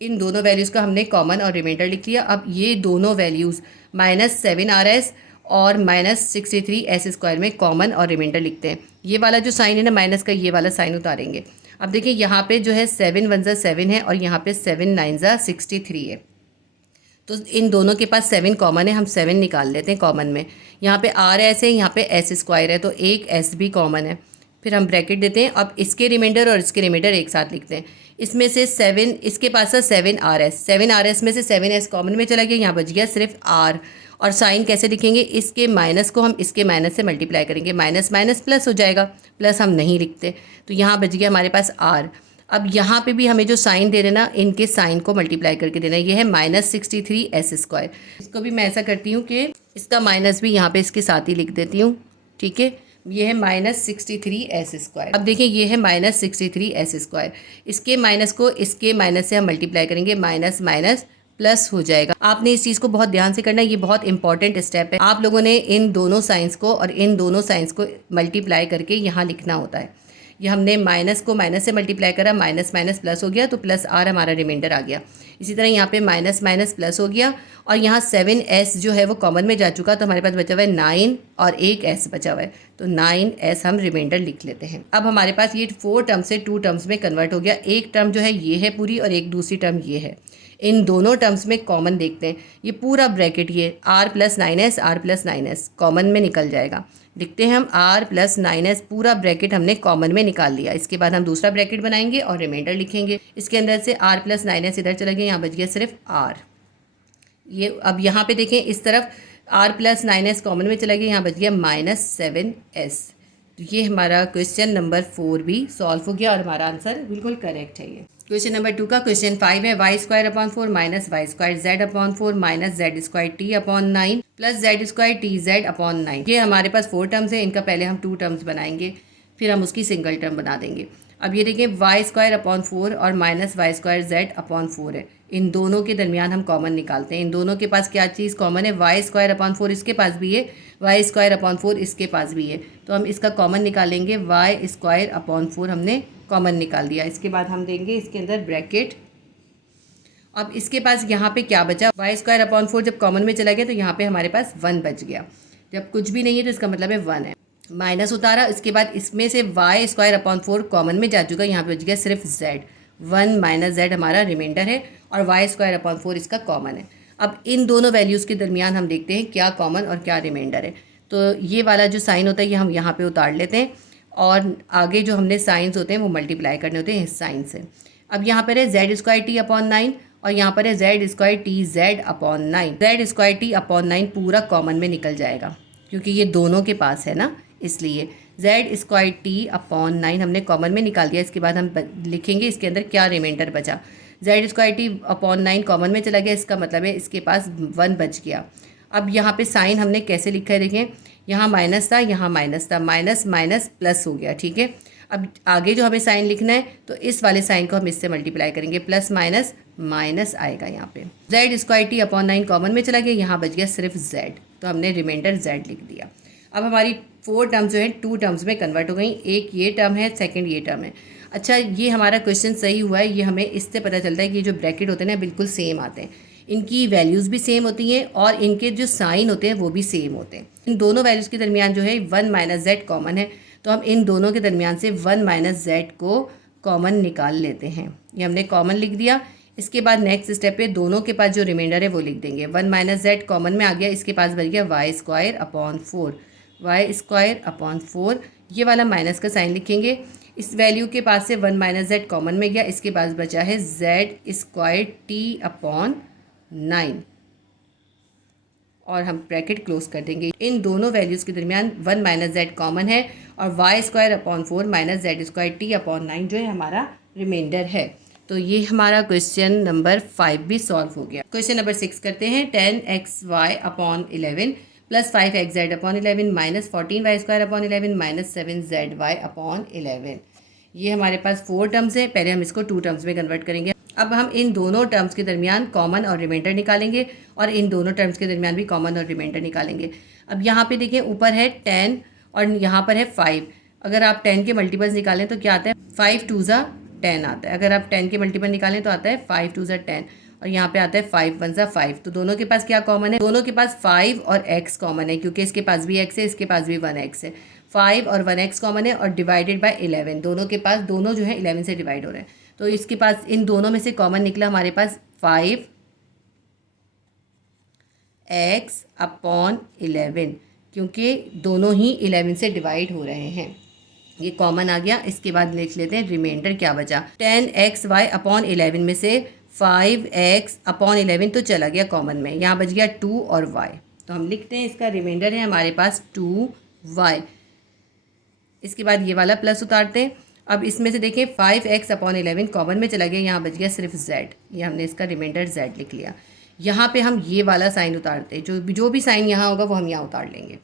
इन दोनों वैल्यूज़ का हमने कॉमन और रिमाइंडर लिख लिया। अब ये दोनों वैल्यूज़ -7rs और -63s² में कॉमन और रिमाइंडर लिखते हैं। ये वाला जो साइन है ना माइनस का, ये वाला साइन उतारेंगे। अब देखिए यहाँ पे जो है 7 1 7 है और यहाँ पे 7 9 63 है। तो इन दोनों के पास 7 कॉमन है, हम 7 निकाल लेते हैं कॉमन में। यहाँ पे RS है, यहाँ पे s² है, तो एक s भी कॉमन है। फिर हम ब्रैकेट देते हैं। अब इसके रिमाइंडर और इसके रिमाइंडर एक साथ लिखते हैं। इसमें से 7, इसके पास है 7 RS में से 7s कॉमन में चला गया, यहाँ बच गया सिर्फ R। और साइन कैसे लिखेंगे, इसके माइनस को हम इसके माइनस से मल्टीप्लाई करेंगे, माइनस माइनस प्लस हो जाएगा, प्लस हम नहीं लिखते, तो यहाँ बच गया हमारे पास R। अब यहाँ पे भी हमें जो साइन दे देना, इनके साइन को मल्टीप्लाई करके देना। ये है -63s²। इसको भी मैं ऐसा करती हूँ कि इसका माइनस भी यहाँ पे इसके साथ ही लिख देती हूँ, ठीक है। ये है -63s²। अब देखिए ये है -63s²। इसके माइनस को इसके माइनस से हम मल्टीप्लाई करेंगे, माइनस माइनस प्लस हो जाएगा। आपने इस चीज़ को बहुत ध्यान से करना है, ये बहुत इंपॉर्टेंट स्टेप है। आप लोगों ने इन दोनों साइंस को और इन दोनों साइंस को मल्टीप्लाई करके यहाँ लिखना होता है। ये हमने माइनस को माइनस से मल्टीप्लाई करा, माइनस माइनस प्लस हो गया, तो प्लस R हमारा रिमाइंडर आ गया। इसी तरह यहाँ पे माइनस माइनस प्लस हो गया और यहाँ 7s जो है वो कॉमन में जा चुका, तो हमारे पास बचा हुआ है 9 और एक s बचा हुआ है, तो 9s हम रिमाइंडर लिख लेते हैं। अब हमारे पास ये 4 टर्म से 2 टर्म्स में कन्वर्ट हो गया। एक टर्म जो है ये है पूरी और एक दूसरी टर्म ये है। इन दोनों टर्म्स में कॉमन देखते हैं। ये पूरा ब्रैकेट ये R+9s कॉमन में निकल जाएगा। लिखते हैं हम R+9s, पूरा ब्रैकेट हमने कॉमन में निकाल लिया। इसके बाद हम दूसरा ब्रैकेट बनाएंगे और रिमाइंडर लिखेंगे। इसके अंदर से R+9s इधर चला गया, यहाँ बच गया सिर्फ R। ये अब यहाँ पे देखें इस तरफ R+9s कॉमन में चला गया, यहाँ बच गया -7s। तो ये हमारा क्वेश्चन नंबर 4 भी सॉल्व हो गया और हमारा आंसर बिल्कुल करेक्ट है। ये क्वेश्चन नंबर 2 का क्वेश्चन 5 है। y² minus y² z/4 minus z² t/9 plus z² tz/9। ये हमारे पास 4 टर्म्स है, इनका पहले हम 2 टर्म्स बनाएंगे, फिर हम उसकी सिंगल टर्म बना देंगे। अब ये देखिए y² और माइनस y² z/4 है। इन दोनों के दरमियान हम कॉमन निकालते हैं। इन दोनों के पास क्या चीज़ कॉमन है, y² इसके पास भी है, y² इसके पास भी है, तो हम इसका कॉमन निकालेंगे। y² हमने कॉमन निकाल दिया। इसके बाद हम देंगे इसके अंदर ब्रैकेट। अब इसके पास यहाँ पे क्या बचा, y² जब कॉमन में चला गया तो यहाँ पे हमारे पास 1 बच गया। जब कुछ भी नहीं है तो इसका मतलब है 1 है। माइनस उतारा, इसके बाद इसमें से y² कॉमन में जा चुका, यहाँ पे बच गया सिर्फ z। 1 माइनस z हमारा रिमाइंडर है और y² इसका कॉमन है। अब इन दोनों वैल्यूज़ के दरमियान हम देखते हैं क्या कॉमन और क्या रिमाइंडर है। तो ये वाला जो साइन होता है ये हम यहाँ पे उतार लेते हैं और आगे जो हमने साइंस होते हैं वो मल्टीप्लाई करने होते हैं इस साइन से। अब यहाँ पर है z² t/9 और यहाँ पर है z² tz/9। z² t/9 पूरा कॉमन में निकल जाएगा क्योंकि ये दोनों के पास है ना, इसलिए z² t/9 हमने कॉमन में निकाल दिया। इसके बाद हम लिखेंगे इसके अंदर क्या रिमाइंडर बचा। z² t/9 कॉमन में चला गया, इसका मतलब है इसके पास 1 बच गया। अब यहाँ पे साइन हमने कैसे लिखा है, देखें यहाँ माइनस था, यहाँ माइनस था, माइनस माइनस प्लस हो गया, ठीक है। अब आगे जो हमें साइन लिखना है तो इस वाले साइन को हम इससे मल्टीप्लाई करेंगे, प्लस माइनस माइनस आएगा यहाँ पे। z² t/9 कॉमन में चला गया, यहाँ बच गया सिर्फ z, तो हमने रिमाइंडर z लिख दिया। अब हमारी 4 टर्म्स जो है 2 टर्म्स में कन्वर्ट हो गई। एक ये टर्म है, सेकंड ये टर्म है। अच्छा, ये हमारा क्वेश्चन सही हुआ है। ये हमें इससे पता चलता है कि जो ब्रैकेट होते हैं ना बिल्कुल सेम आते हैं, इनकी वैल्यूज़ भी सेम होती हैं और इनके जो साइन होते हैं वो भी सेम होते हैं। इन दोनों वैल्यूज़ के दरमियान जो है 1 माइनस z कॉमन है, तो हम इन दोनों के दरमियान से 1 माइनस z को कॉमन निकाल लेते हैं। ये हमने कॉमन लिख दिया। इसके बाद नेक्स्ट स्टेप पे दोनों के पास जो रिमाइंडर है वो लिख देंगे। 1 माइनस z कॉमन में आ गया, इसके पास बच गया y²/4। ये वाला माइनस का साइन लिखेंगे। इस वैल्यू के पास से 1 माइनस z कॉमन में गया, इसके पास बचा है z² t/9 और हम ब्रैकेट क्लोज कर देंगे। इन दोनों वैल्यूज़ के दरमियान 1 माइनस z कॉमन है और y²/4 माइनस z² t/9 जो है हमारा रिमाइंडर है। तो ये हमारा क्वेश्चन नंबर 5 भी सॉल्व हो गया। क्वेश्चन नंबर 6 करते हैं। 10xy/11 plus 5xz/11 minus 14y² minus 7zy/11। ये हमारे पास 4 टर्म्स है, पहले हम इसको 2 टर्म्स में कन्वर्ट करेंगे। अब हम इन दोनों टर्म्स के दरमियान कॉमन और रिमाइंडर निकालेंगे और इन दोनों टर्म्स के दरमियान भी कॉमन और रिमाइंडर निकालेंगे। अब यहाँ पे देखिए ऊपर है 10 और यहाँ पर है 5। अगर आप 10 के मल्टीपल्स निकालें तो क्या आता है, 5 2 10 आता है। अगर आप 10 के मल्टीपल निकालें तो आता है 5 2 10 और और यहाँ पे आता है 5 1 ज़ा 5। तो दोनों के पास क्या कॉमन है? दोनों के पास 5 और x कॉमन है, क्योंकि इसके पास भी x है, इसके पास भी 1x है। 5 और 1x कॉमन है और डिवाइडेड बाय 11। दोनों के पास, दोनों जो है 11 से डिवाइड हो रहे हैं। तो इसके पास इन दोनों में से कॉमन निकला हमारे पास 5x अपॉन 11, क्योंकि दोनों ही 11 से डिवाइड हो रहे हैं। ये कॉमन आ गया। इसके बाद लिख लेते हैं रिमाइंडर क्या बचा। 10xy अपॉन 11 में से 5x अपॉन 11 तो चला गया कॉमन में, यहाँ बच गया 2 और y। तो हम लिखते हैं इसका रिमाइंडर है हमारे पास 2y। इसके बाद ये वाला प्लस उतारते हैं। अब इसमें से देखें 5x अपॉन 11 कॉमन में चला गया, यहाँ बच गया सिर्फ z। ये हमने इसका रिमाइंडर z लिख लिया। यहाँ पे हम ये वाला साइन उतारते हैं, जो भी साइन यहाँ होगा वो हम यहाँ उतार लेंगे।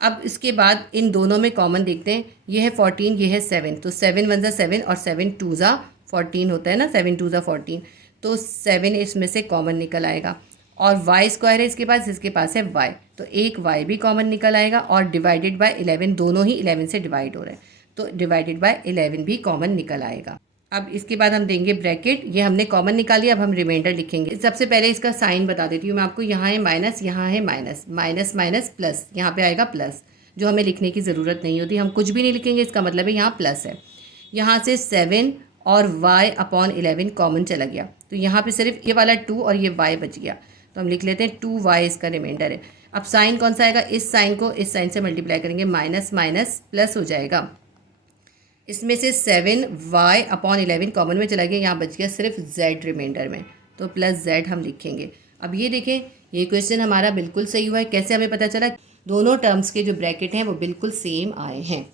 अब इसके बाद इन दोनों में कॉमन देखते हैं। ये है 14, ये है 7। तो 7 1 ज़ा 7 और 7 2 ज़ा 14 होता है ना, 7 2 ज़ा 14। तो 7 इसमें से कॉमन निकल आएगा। और y स्क्वायर है इसके पास है y, तो एक y भी कॉमन निकल आएगा। और डिवाइडेड बाय 11, दोनों ही 11 से डिवाइड हो रहे हैं, तो डिवाइडेड बाय 11 भी कॉमन निकल आएगा। अब इसके बाद हम देंगे ब्रैकेट। ये हमने कॉमन निकाली, अब हम रिमाइंडर लिखेंगे। सबसे पहले इसका साइन बता देती हूँ मैं आपको। यहाँ है माइनस, यहाँ है माइनस, माइनस माइनस प्लस, यहाँ पे आएगा प्लस, जो हमें लिखने की ज़रूरत नहीं होती। हम कुछ भी नहीं लिखेंगे, इसका मतलब है यहाँ प्लस है। यहाँ से 7 और y अपॉन 11 कॉमन चला गया, तो यहाँ पे सिर्फ ये वाला 2 और ये y बच गया। तो हम लिख लेते हैं 2y इसका रिमाइंडर है। अब साइन कौन सा आएगा? इस साइन को इस साइन से मल्टीप्लाई करेंगे, माइनस माइनस प्लस हो जाएगा। इसमें से 7y अपॉन 11 कॉमन में चला गया, यहाँ बच गया सिर्फ z रिमाइंडर में, तो प्लस z हम लिखेंगे। अब ये देखें, ये क्वेश्चन हमारा बिल्कुल सही हुआ है। कैसे हमें पता चला? दोनों टर्म्स के जो ब्रैकेट हैं वो बिल्कुल सेम आए हैं।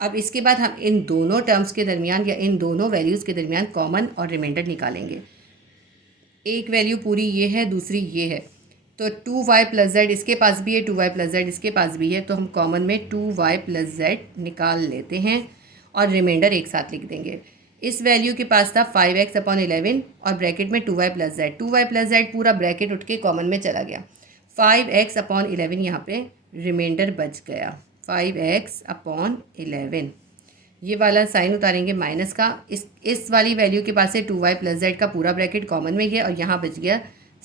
अब इसके बाद हम इन दोनों टर्म्स के दरमियान या इन दोनों वैल्यूज़ के दरमियान कॉमन और रिमाइंडर निकालेंगे। एक वैल्यू पूरी ये है, दूसरी ये है, तो 2y प्लस z इसके पास भी है, 2y प्लस z इसके पास भी है, तो हम कॉमन में 2y प्लस z निकाल लेते हैं और रिमाइंडर एक साथ लिख देंगे। इस वैल्यू के पास था 5x अपॉन 11 और ब्रैकेट में 2y plus z। 2y plus z पूरा ब्रैकेट उठ के कॉमन में चला गया। 5x अपॉन 11 यहाँ पे रिमाइंडर बच गया, 5x अपॉन 11। ये वाला साइन उतारेंगे माइनस का। इस वाली वैल्यू के पास से 2y प्लस z का पूरा ब्रैकेट कॉमन में गया और यहाँ बच गया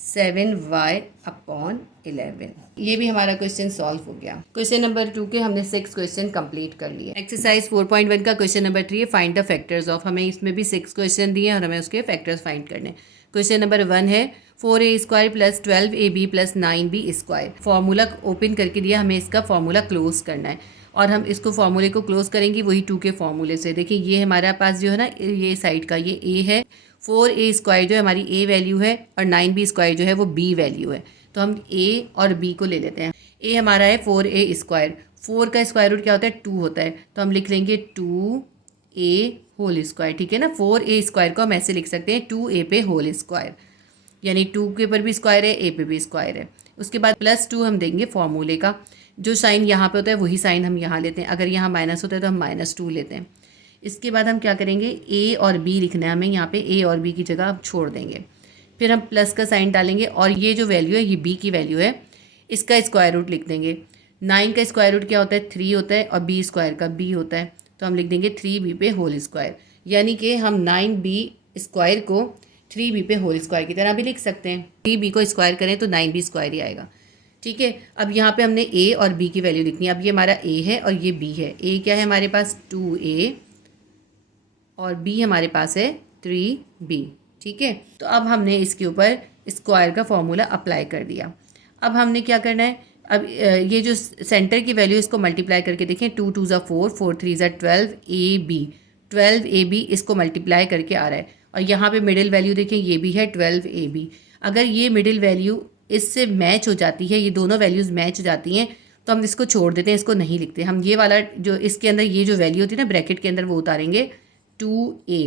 7y अपॉन 11। ये भी हमारा क्वेश्चन सॉल्व हो गया। क्वेश्चन नंबर 2 के हमने 6 क्वेश्चन कंप्लीट कर लिए। एक्सरसाइज 4.1 का क्वेश्चन नंबर 3 है, फाइंड द फैक्टर्स ऑफ। हमें इसमें भी 6 क्वेश्चन दिए हैं और हमें उसके फैक्टर्स फाइंड करने। क्वेश्चन नंबर 1 है 4a square plus 12ab plus 9b square. Formula open करके दिया, हमें इसका फॉर्मूला क्लोज करना है और हम इसको फॉर्मूले को क्लोज करेंगे वही 2 के फॉर्मूले से। देखिए ये हमारे पास जो है ना, ये साइड का ये a है, 4a स्क्वायर जो है हमारी a वैल्यू है और 9b स्क्वायर जो है वो b वैल्यू है। तो हम a और b को ले लेते हैं। a हमारा है 4a स्क्वायर, 4 का स्क्वायर रूट क्या होता है? 2 होता है, तो हम लिख लेंगे 2a होल स्क्वायर। ठीक है ना, 4a स्क्वायर को हम ऐसे लिख सकते हैं 2a पे होल स्क्वायर, यानी 2 के ऊपर भी स्क्वायर है, a पे भी स्क्वायर है। उसके बाद प्लस 2 हम देंगे फॉर्मूले का। जो साइन यहाँ पे होता है वही साइन हम यहाँ लेते हैं। अगर यहाँ माइनस होता है तो हम -2 लेते हैं। इसके बाद हम क्या करेंगे, a और b लिखना है हमें, यहाँ पे a और b की जगह आप छोड़ देंगे। फिर हम प्लस का साइन डालेंगे और ये जो वैल्यू है ये b की वैल्यू है, इसका स्क्वायर रूट लिख देंगे। 9 का स्क्वायर रूट क्या होता है? 3 होता है और b स्क्वायर का b होता है, तो हम लिख देंगे 3b पे होल स्क्वायर। यानी कि हम 9b स्क्वायर को 3b पे होल स्क्वायर की तरह भी लिख सकते हैं। 3b को स्क्वायर करें तो 9b स्क्वायर ही आएगा। ठीक है, अब यहाँ पे हमने a और b की वैल्यू लिखनी है। अब ये हमारा a है और ये b है। a क्या है हमारे पास? 2a और b हमारे पास है 3b। ठीक है, तो अब हमने इसके ऊपर स्क्वायर का फॉर्मूला अप्लाई कर दिया। अब हमने क्या करना है, अब ये जो सेंटर की वैल्यू इसको मल्टीप्लाई करके देखें। 2 2 ज़ा 4, 4 3 ज़ा 12ab इसको मल्टीप्लाई करके आ रहा है। और यहाँ पे मिडिल वैल्यू देखें, ये भी है 12ab। अगर ये मिडिल वैल्यू इससे मैच हो जाती है, ये दोनों वैल्यूज़ मैच हो जाती हैं, तो हम इसको छोड़ देते हैं, इसको नहीं लिखते। हम ये वाला जो इसके अंदर ये जो वैल्यू होती है ना ब्रैकेट के अंदर, वो उतारेंगे 2a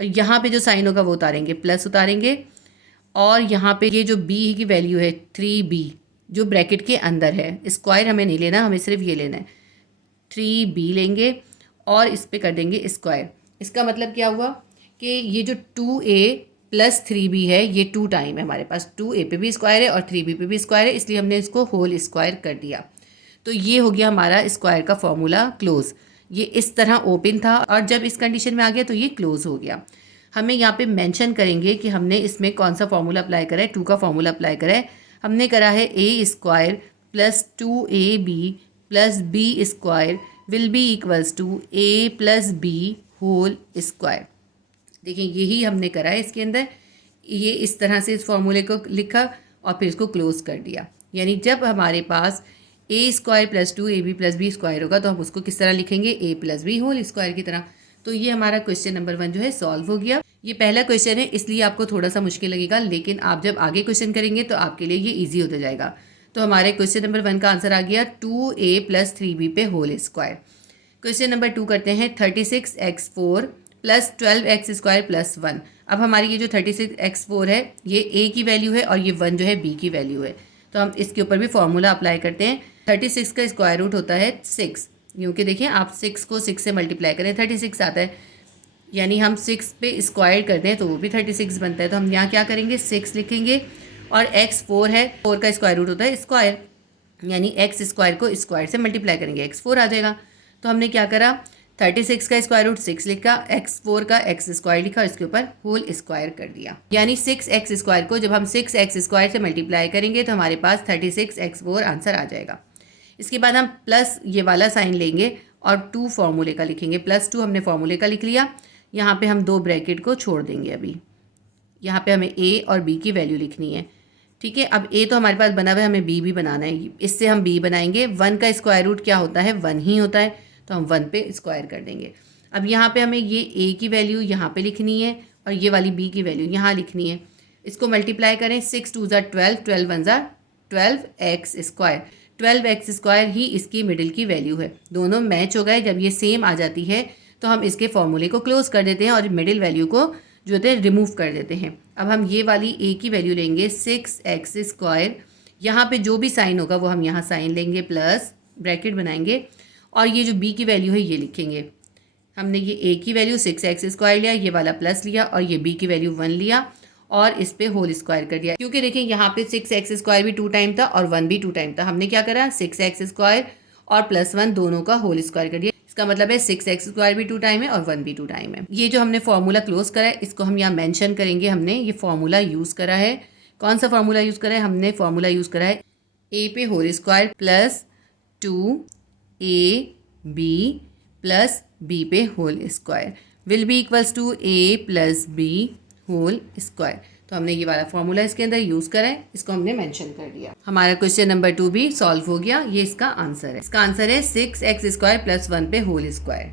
और यहाँ पे जो साइन होगा वो उतारेंगे, प्लस उतारेंगे। और यहाँ पे ये जो b की वैल्यू है 3b जो ब्रैकेट के अंदर है, स्क्वायर हमें नहीं लेना, हमें सिर्फ ये लेना है, 3b लेंगे और इस पर कर देंगे स्क्वायर। इसका मतलब क्या हुआ कि ये जो 2a प्लस 3b है ये 2 टाइम है हमारे पास। 2a पे भी स्क्वायर है और 3b पे भी स्क्वायर है, इसलिए हमने इसको होल स्क्वायर कर दिया। तो ये हो गया हमारा स्क्वायर का फॉर्मूला क्लोज। ये इस तरह ओपन था और जब इस कंडीशन में आ गया तो ये क्लोज हो गया। हमें यहाँ पे मेंशन करेंगे कि हमने इसमें कौन सा फॉर्मूला अप्लाई करा है, 2 का फॉर्मूला अप्लाई करा है। हमने करा है ए square plus 2ab plus B square will be equals to a plus B whole square. देखिए यही हमने करा है इसके अंदर। ये इस तरह से इस फॉर्मूले को लिखा और फिर इसको क्लोज कर दिया। यानी जब हमारे पास a square plus 2ab plus B square होगा तो हम उसको किस तरह लिखेंगे, a plus B whole square की तरह। तो ये हमारा क्वेश्चन नंबर 1 जो है सॉल्व हो गया। ये पहला क्वेश्चन है इसलिए आपको थोड़ा सा मुश्किल लगेगा, लेकिन आप जब आगे क्वेश्चन करेंगे तो आपके लिए ये ईजी होता जाएगा। तो हमारे क्वेश्चन नंबर 1 का आंसर आ गया 2a प्लस 3b पे होल स्क्वायर। क्वेश्चन नंबर 2 करते हैं 36x4 plus 12x square plus 1। अब हमारी ये जो 36x4 है ये a की वैल्यू है और ये 1 जो है b की वैल्यू है। तो हम इसके ऊपर भी फॉर्मूला अप्लाई करते हैं। 36 का स्क्वायर रूट होता है 6, क्योंकि देखिए आप 6 को 6 से मल्टीप्लाई करें 36 आता है, यानी हम 6 पे स्क्वायर करते हैं तो वो भी 36 बनता है। तो हम यहाँ क्या करेंगे, 6 लिखेंगे और x 4 है, 4 का स्क्वायर रूट होता है स्क्वायर, यानी x स्क्वायर को स्क्वायर से मल्टीप्लाई करेंगे x 4 आ जाएगा। तो हमने क्या करा, 36 का स्क्वायर रूट 6 लिखा, x 4 का x स्क्वायर लिखा और इसके ऊपर होल स्क्वायर कर दिया। यानी 6x स्क्वायर को जब हम 6x स्क्वायर से मल्टीप्लाई करेंगे तो हमारे पास 36x4 आंसर आ जाएगा। इसके बाद हम प्लस ये वाला साइन लेंगे और 2 फॉर्मूले का लिखेंगे। प्लस 2 हमने फॉर्मूले का लिख लिया। यहाँ पे हम 2 ब्रैकेट को छोड़ देंगे। अभी यहाँ पे हमें a और b की वैल्यू लिखनी है, ठीक है। अब a तो हमारे पास बना हुआ है, हमें b भी बनाना है। इससे हम b बनाएंगे। 1 का स्क्वायर रूट क्या होता है, 1 ही होता है, तो हम 1 पे स्क्वायर कर देंगे। अब यहाँ पे हमें ये a की वैल्यू यहाँ पे लिखनी है और ये वाली b की वैल्यू यहाँ लिखनी है। इसको मल्टीप्लाई करें, 6 2 ज़ा 12, 12 1 ज़ा 12x स्क्वायर। 12x स्क्वायर ही इसकी मिडिल की वैल्यू है। दोनों मैच हो गए। जब ये सेम आ जाती है तो हम इसके फॉर्मूले को क्लोज कर देते हैं और मिडिल वैल्यू को जो होते हैं रिमूव कर देते हैं। अब हम ये वाली a की वैल्यू लेंगे 6x स्क्वायर। यहाँ पे जो भी साइन होगा वो हम यहाँ साइन लेंगे, प्लस ब्रैकेट बनाएंगे और ये जो b की वैल्यू है ये लिखेंगे। हमने ये a की वैल्यू 6x स्क्वायर लिया, ये वाला प्लस लिया और ये b की वैल्यू 1 लिया और इस पे होल स्क्वायर कर दिया। क्योंकि देखिए यहाँ पे 6x स्क्वायर भी 2 टाइम था और 1 भी 2 टाइम था। हमने क्या करा, 6x स्क्वायर और प्लस 1 दोनों का होल स्क्वायर कर दिया। इसका मतलब है 6x स्क्वायर भी 2 टाइम है और 1 भी 2 टाइम है। ये जो हमने फॉर्मूला क्लोज करा है इसको हम यहाँ मेंशन करेंगे। हमने ये फॉर्मूला यूज़ करा है। कौन सा फॉर्मूला यूज़ करा है, हमने फॉर्मूला यूज़ करा है a पे whole square plus 2ab plus b पे whole square will be equals to a plus b whole square. तो हमने ये वाला फॉर्मूला इसके अंदर यूज़ करा है, इसको हमने मेंशन कर दिया। हमारा क्वेश्चन नंबर 2 भी सॉल्व हो गया। ये इसका आंसर है। इसका आंसर है 6x स्क्वायर प्लस 1 पे होल स्क्वायर।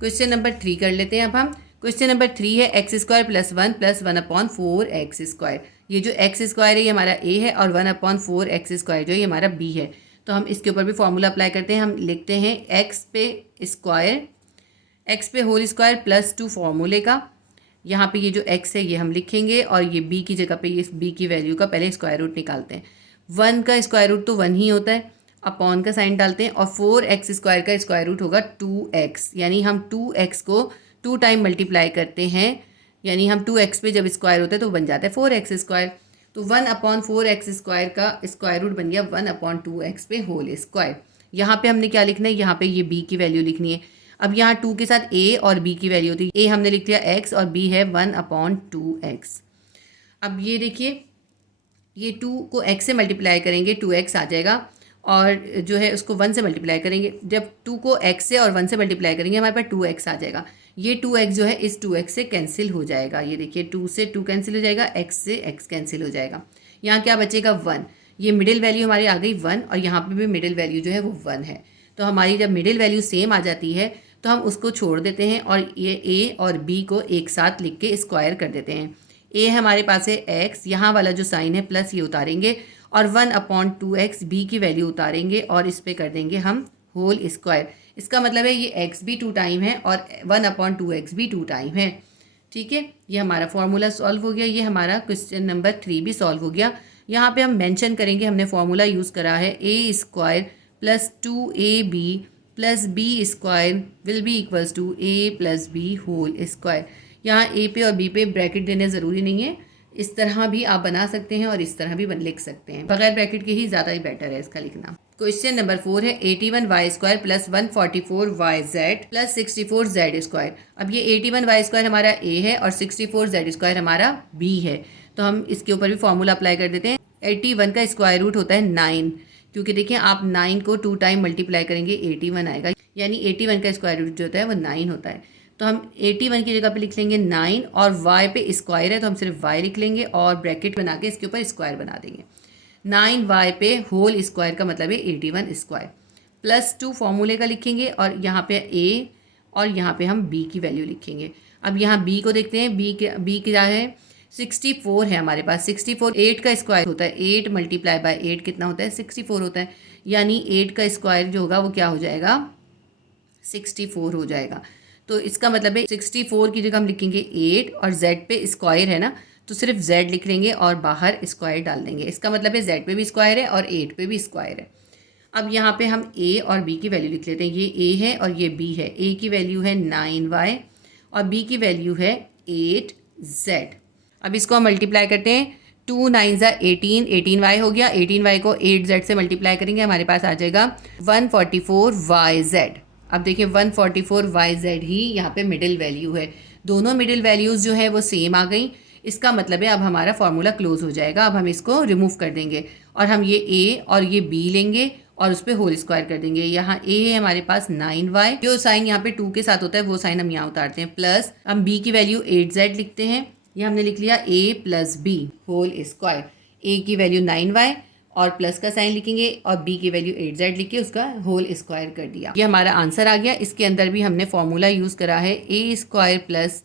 क्वेश्चन नंबर 3 कर लेते हैं अब हम। क्वेश्चन नंबर 3 है x square plus 1 plus 1/4x square. ये जो x स्क्वायर है ये हमारा a है और 1/4x स्क्वायर जो है ये हमारा b है। तो हम इसके ऊपर भी फॉर्मूला अप्लाई करते हैं। हम लिखते हैं x पे स्क्वायर, x पे होल स्क्वायर प्लस 2 फॉर्मूले का। यहाँ पे ये जो x है ये हम लिखेंगे और ये b की जगह पे ये b की वैल्यू का पहले स्क्वायर रूट निकालते हैं। 1 का स्क्वायर रूट तो 1 ही होता है, अपॉन का साइन डालते हैं और 4x स्क्वायर का स्क्वायर रूट होगा 2x। यानी हम 2x को 2 टाइम मल्टीप्लाई करते हैं, यानी हम 2x पे जब स्क्वायर होता है तो बन जाता है 4x स्क्वायर। तो 1/4x स्क्वायर का स्क्वायर रूट बन गया 1/2x पे होल स्क्वायर। यहाँ पे हमने क्या लिखना है, यहाँ पे ये b की वैल्यू लिखनी है। अब यहाँ 2 के साथ a और b की वैल्यू होती है। a हमने लिख दिया x और b है 1/2x। अब ये देखिए ये 2 को x से मल्टीप्लाई करेंगे 2x आ जाएगा और जो है उसको 1 से मल्टीप्लाई करेंगे। जब 2 को x से और 1 से मल्टीप्लाई करेंगे हमारे पास 2x आ जाएगा। ये 2x जो है इस 2x से कैंसिल हो जाएगा। ये देखिए 2 से 2 कैंसिल हो जाएगा, x से x कैंसिल हो जाएगा। यहाँ क्या बचेगा 1। ये मिडिल वैल्यू हमारी आ गई 1 और यहाँ पे भी मिडिल वैल्यू जो है वो 1 है। तो हमारी जब मिडिल वैल्यू सेम आ जाती है तो हम उसको छोड़ देते हैं और ये a और b को एक साथ लिख के स्क्वायर कर देते हैं। a हमारे पास है x, यहाँ वाला जो साइन है प्लस ये उतारेंगे और 1/2x b की वैल्यू उतारेंगे और इस पे कर देंगे हम होल स्क्वायर। इसका मतलब है ये x भी 2 टाइम है और 1/2x भी 2 टाइम है। ठीक है, ये हमारा फॉर्मूला सॉल्व हो गया। ये हमारा क्वेश्चन नंबर 3 भी सॉल्व हो गया। यहाँ पे हम मेंशन करेंगे हमने फॉर्मूला यूज़ करा है a square plus 2ab plus b square will be equals to a plus B whole square. यहाँ a पे और b पे ब्रैकेट देने ज़रूरी नहीं है, इस तरह भी आप बना सकते हैं और इस तरह भी लिख सकते हैं। बगैर ब्रैकेट के ही ज़्यादा ही बेटर है इसका लिखना। क्वेश्चन नंबर 4 है 81y² plus 144yz plus 64z²। अब ये 81y² हमारा a है और 64z² हमारा b है, तो हम इसके ऊपर भी फॉर्मूला अप्लाई कर देते हैं। 81 का स्क्वायर रूट होता है 9, क्योंकि देखिए आप 9 को 2 टाइम मल्टीप्लाई करेंगे 81 आएगा, यानी 81 का स्क्वायर रूट जो होता है वो 9 होता है। तो हम 81 की जगह पे लिख लेंगे 9 और y पे स्क्वायर है तो हम सिर्फ y लिख लेंगे और ब्रैकेट बना के इसके ऊपर स्क्वायर बना देंगे। 9y पे होल स्क्वायर का मतलब है 81 स्क्वायर प्लस 2 फॉर्मूले का लिखेंगे और यहाँ पे a और यहाँ पे हम b की वैल्यू लिखेंगे। अब यहाँ b को देखते हैं, b क्या है 64 है हमारे पास। 64 8 का स्क्वायर होता है, 8 मल्टीप्लाई बाय 8 कितना होता है 64 होता है, यानी 8 का स्क्वायर जो होगा वो क्या हो जाएगा 64 हो जाएगा। तो इसका मतलब है 64 की जगह हम लिखेंगे 8 और z पे स्क्वायर है ना, तो सिर्फ z लिख लेंगे और बाहर स्क्वायर डाल देंगे। इसका मतलब है z पे भी स्क्वायर है और 8 पे भी स्क्वायर है। अब यहाँ पे हम a और b की वैल्यू लिख लेते हैं। ये a है और ये b है। a की वैल्यू है 9y और b की वैल्यू है 8z। अब इसको हम मल्टीप्लाई करते हैं। 2 9 ज़ा 18, 18y हो गया। 18y को 8z से मल्टीप्लाई करेंगे, हमारे पास आ जाएगा 144yz। अब देखिए 144yz ही यहाँ पे मिडिल वैल्यू है। दोनों मिडिल वैल्यूज़ जो है वो सेम आ गई। इसका मतलब है अब हमारा फॉर्मूला क्लोज हो जाएगा। अब हम इसको रिमूव कर देंगे और हम ये a और ये b लेंगे और उस पर होल स्क्वायर कर देंगे। यहाँ a है हमारे पास 9y, जो साइन यहाँ पे 2 के साथ होता है वो साइन हम यहाँ उतारते हैं, प्लस हम b की वैल्यू 8z लिखते हैं। ये हमने लिख लिया a plus b whole square. a की वैल्यू 9y और प्लस का साइन लिखेंगे और b की वैल्यू 8z लिख के उसका होल स्क्वायर कर दिया। ये हमारा आंसर आ गया। इसके अंदर भी हमने फॉर्मूला यूज़ करा है a² plus